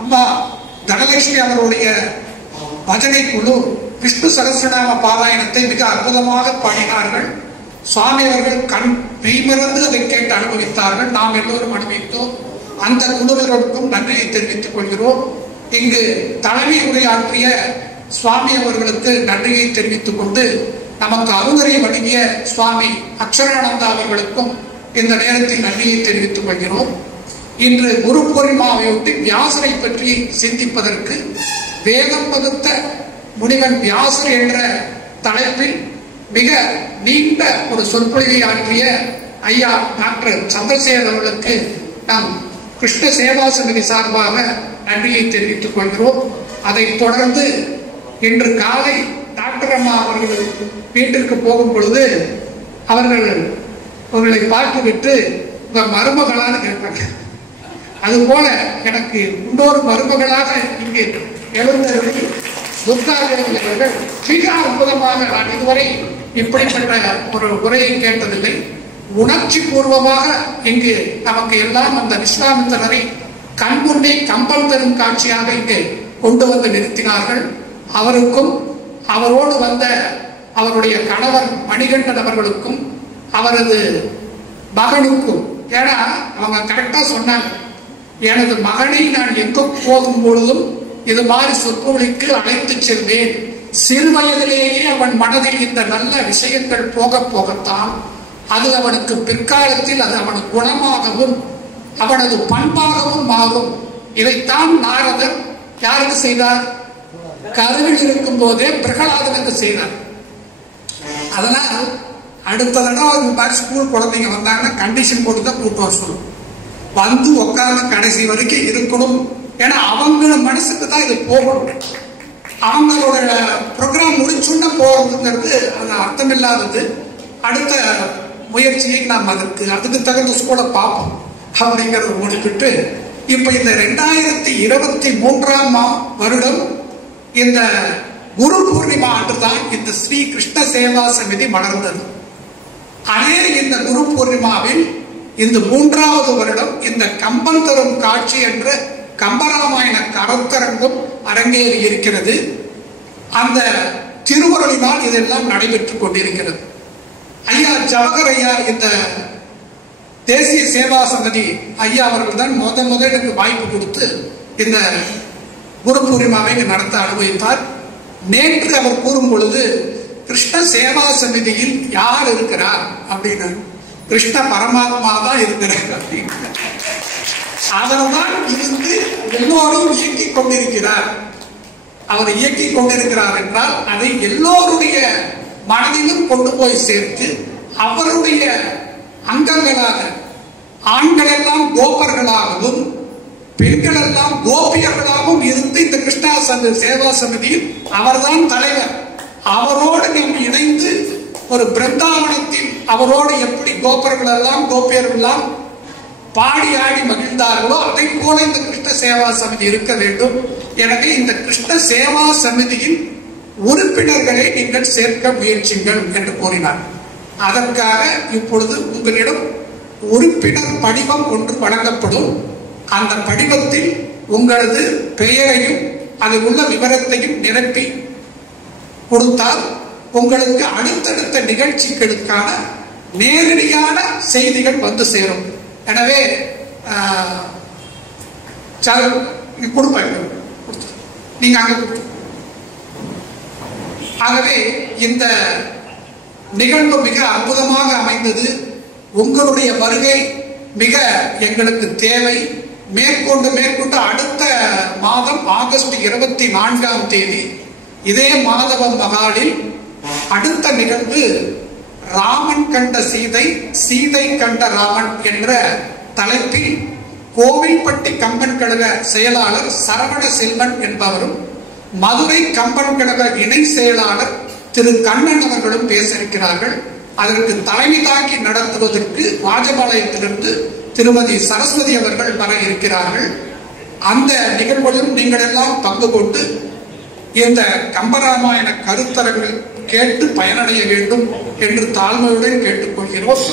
அம்மா தனலட்சுமி அவருடைய பஜனை குழு விஷ்ணு சகஸ்ரநாம பாராயணத்தை மிக அற்புதமாக பாடினார்கள். சுவாமி அவர்கள் கண் மெய்மறந்து அதை கேட்டு அனுபவித்தார்கள். நாம் எல்லோரும் அனுபவித்தோம். அந்த குழுவினருக்கும் நன்றியை தெரிவித்துக் கொள்கிறோம். இங்கு தலைமை உரையாற்றிய சுவாமி அவர்களுக்கு நன்றியை தெரிவித்துக் கொண்டு நமக்கு அருந்தரை வழங்கிய சுவாமி அக்ஷரானந்தா அவர்களுக்கும் இந்த நேரத்தில் நன்றியை தெரிவித்துக் கொள்கிறோம். இன்று குரு பூர்ணிமாவையொட்டி வியாசரை பற்றி சிந்திப்பதற்கு வேதம் வகுத்த முனிவன் வியாசர் என்ற தலைப்பில் மிக நீண்ட ஒரு சொற்பொழிவை ஆற்றிய ஐயா டாக்டர் சந்திரசேகர் அவர்களுக்கு நாம் கிருஷ்ண சேவா சமிதி சார்பாக நன்றியை தெரிவித்துக் கொள்கிறோம். அதைத் தொடர்ந்து இன்று காலை டாக்டர் அம்மா அவர்கள் வீட்டிற்கு போகும் பொழுது அவர்களை பார்த்துவிட்டு உங்க மருமகளான்னு கேட்பாங்க. அதுபோல எனக்கு இன்னொரு மருமகளாக இங்கே எழுந்தவர்கள் துர்கா தேவி அவர்கள் மிக அற்புதமாக, நான் இதுவரை இப்படிப்பட்ட ஒரு உரையை கேட்டதில்லை. உணர்ச்சி பூர்வமாக இங்கு நமக்கு எல்லாம் அந்த விஸ்வாமித்திரரை கண்முன்னே கம்பம் தரும் காட்சியாக இங்கே கொண்டு வந்து நிறுத்தினார்கள். அவருக்கும் அவரோடு வந்த அவருடைய கணவர் மணிகண்டன் அவர்களுக்கும் அவரது மகனுக்கும், ஏன்னா அவங்க கரெக்டா சொன்னாங்க, எனது மகனை நான் எங்கு போகும் பொழுதும் இது மாதிரி சொற்பொழிக்கு அழைத்து செல்வேன். சிறு வயதிலேயே அவன் மனதில் இந்த நல்ல விஷயங்கள் போக போகத்தான் அது அவனுக்கு பிற்காலத்தில் அது அவன் குணமாகவும் அவனது பண்பாகவும் மாறும். இதைத்தான் நாரதர் யாருக்கு செய்தார்? கருவில் இருக்கும் போதே பிரகலாதனுக்கு செய்தார். அதனால் அடுத்த தடவை ஸ்கூல் குழந்தைங்க வந்தாங்கன்னா கண்டிஷன் போட்டு தான் கூட்டு வர சொல்லும். வந்து உட்கார்ந்து கடைசி வரைக்கும் இருக்கணும். ஏன்னா அவங்க மனசுக்கு தான் இது போகணும். அவங்களோட ப்ரோக்ராம் முடிச்சுன்னா போறதுங்கிறது அது அர்த்தம் இல்லாதது. அடுத்த முயற்சியை நாம் அதுக்கு தகுந்த ஸ்கூலை பார்ப்போம் அப்படிங்கறத முடிச்சுட்டு இப்ப இந்த 2023 வருடம் இந்த குரு பூர்ணிமா அன்றுதான் இந்த ஸ்ரீ கிருஷ்ண சேவா சமிதி மலர்ந்தது. அதே இந்த குரு பூர்ணிமாவில் இந்த 3வது வருடம் இந்த கம்பன் தரும் காட்சி என்ற கம்பராமாயண கருத்தரங்கம் அரங்கேறி இருக்கிறது. அந்த திருவருளினால் இதெல்லாம் நடைபெற்றுக் கொண்டிருக்கிறது. ஐயா ஜவஹர் ஐயா இந்த தேசிய சேவா சமிதி ஐயா அவர்கள் தான் முதல் எனக்கு வாய்ப்பு கொடுத்து இந்த குரு பூர்ணிமாவை நடத்த அனுபவித்தார். நேற்று அவர் கூறும் பொழுது கிருஷ்ண சேவா சமிதியில் யார் இருக்கிறார் அப்படின்னு, கிருஷ்ண பரமாத்மா தான் இருக்கிறார் அப்படின்னு. அவர்தான் இருந்து எல்லோரும் இயக்கிக் கொண்டிருக்கிறார். அவர் இயக்கிக் கொண்டிருக்கிறார் என்றால் அதை எல்லோருடைய மனதிலும் கொண்டு போய் சேர்த்து அவருடைய அங்கங்களாக ஆண்கள் எல்லாம் கோபர்களாகவும் பெண்கள் எல்லாம் கோபியர்களாகவும் இருந்து இந்த கிருஷ்ணா சேவா சமிதியில் அவர்தான் தலைவர். அவரோடு நாம் இணைந்து ஒரு பிருந்தாவனத்தில் அவரோடு எப்படி கோபர்கள் எல்லாம் கோபியர்கள் எல்லாம் பாடி ஆடி மகிழ்ந்தார்களோ அதை போல இந்த கிருஷ்ண சேவா சமிதி இருக்க வேண்டும். எனவே இந்த கிருஷ்ண சேவா சமிதியின் உறுப்பினர்களை நீங்கள் சேர்க்க முயற்சிங்கள் என்று கூறினார். அதற்காக இப்பொழுது உங்களிடம் உறுப்பினர் படிவம் ஒன்று வழங்கப்படும். அந்த படிவத்தில் உங்களது பெயரையும் அதில் உள்ள விவரத்தையும் நிரப்பி கொடுத்தால் உங்களுக்கு அடுத்தடுத்த நிகழ்ச்சிகளுக்கான நேரடியான செய்திகள் வந்து சேரும். எனவே கொடுப்பேன் நீங்க ஆகவே இந்த நிகழ்வு மிக அற்புதமாக அமைந்தது. உங்களுடைய வருகை மிக எங்களுக்கு தேவை. மேற்கொண்டு அடுத்த மாதம் ஆகஸ்ட் 24ஆம் தேதி இதே மாதவ மகாலில் அடுத்த நிகழ்வு ராமன் கண்ட சீதை, சீதை கண்ட ராமன் என்ற தலைப்பில் கோவில்பட்டி கம்பன் கழக செயலாளர் சரவண செல்வன் என்பவரும் மதுரை கம்பன் கழக இணை செயலாளர் திரு கண்ணன் அவர்களும் பேச இருக்கிறார்கள். அதற்கு தலைமை தாங்கி நடத்துவதற்கு ராஜபாளையத்திலிருந்து திருமதி சரஸ்வதி அவர்கள் வர இருக்கிறார்கள். அந்த நிகழ்வுகளும் நீங்கள் எல்லாம் பங்கு கொண்டு இந்த கம்பராமாயண கருத்தரங்கள் கேட்டு பயனடைய வேண்டும் என்று தாழ்மையுடன் கேட்டுக்கொள்கிறோம்.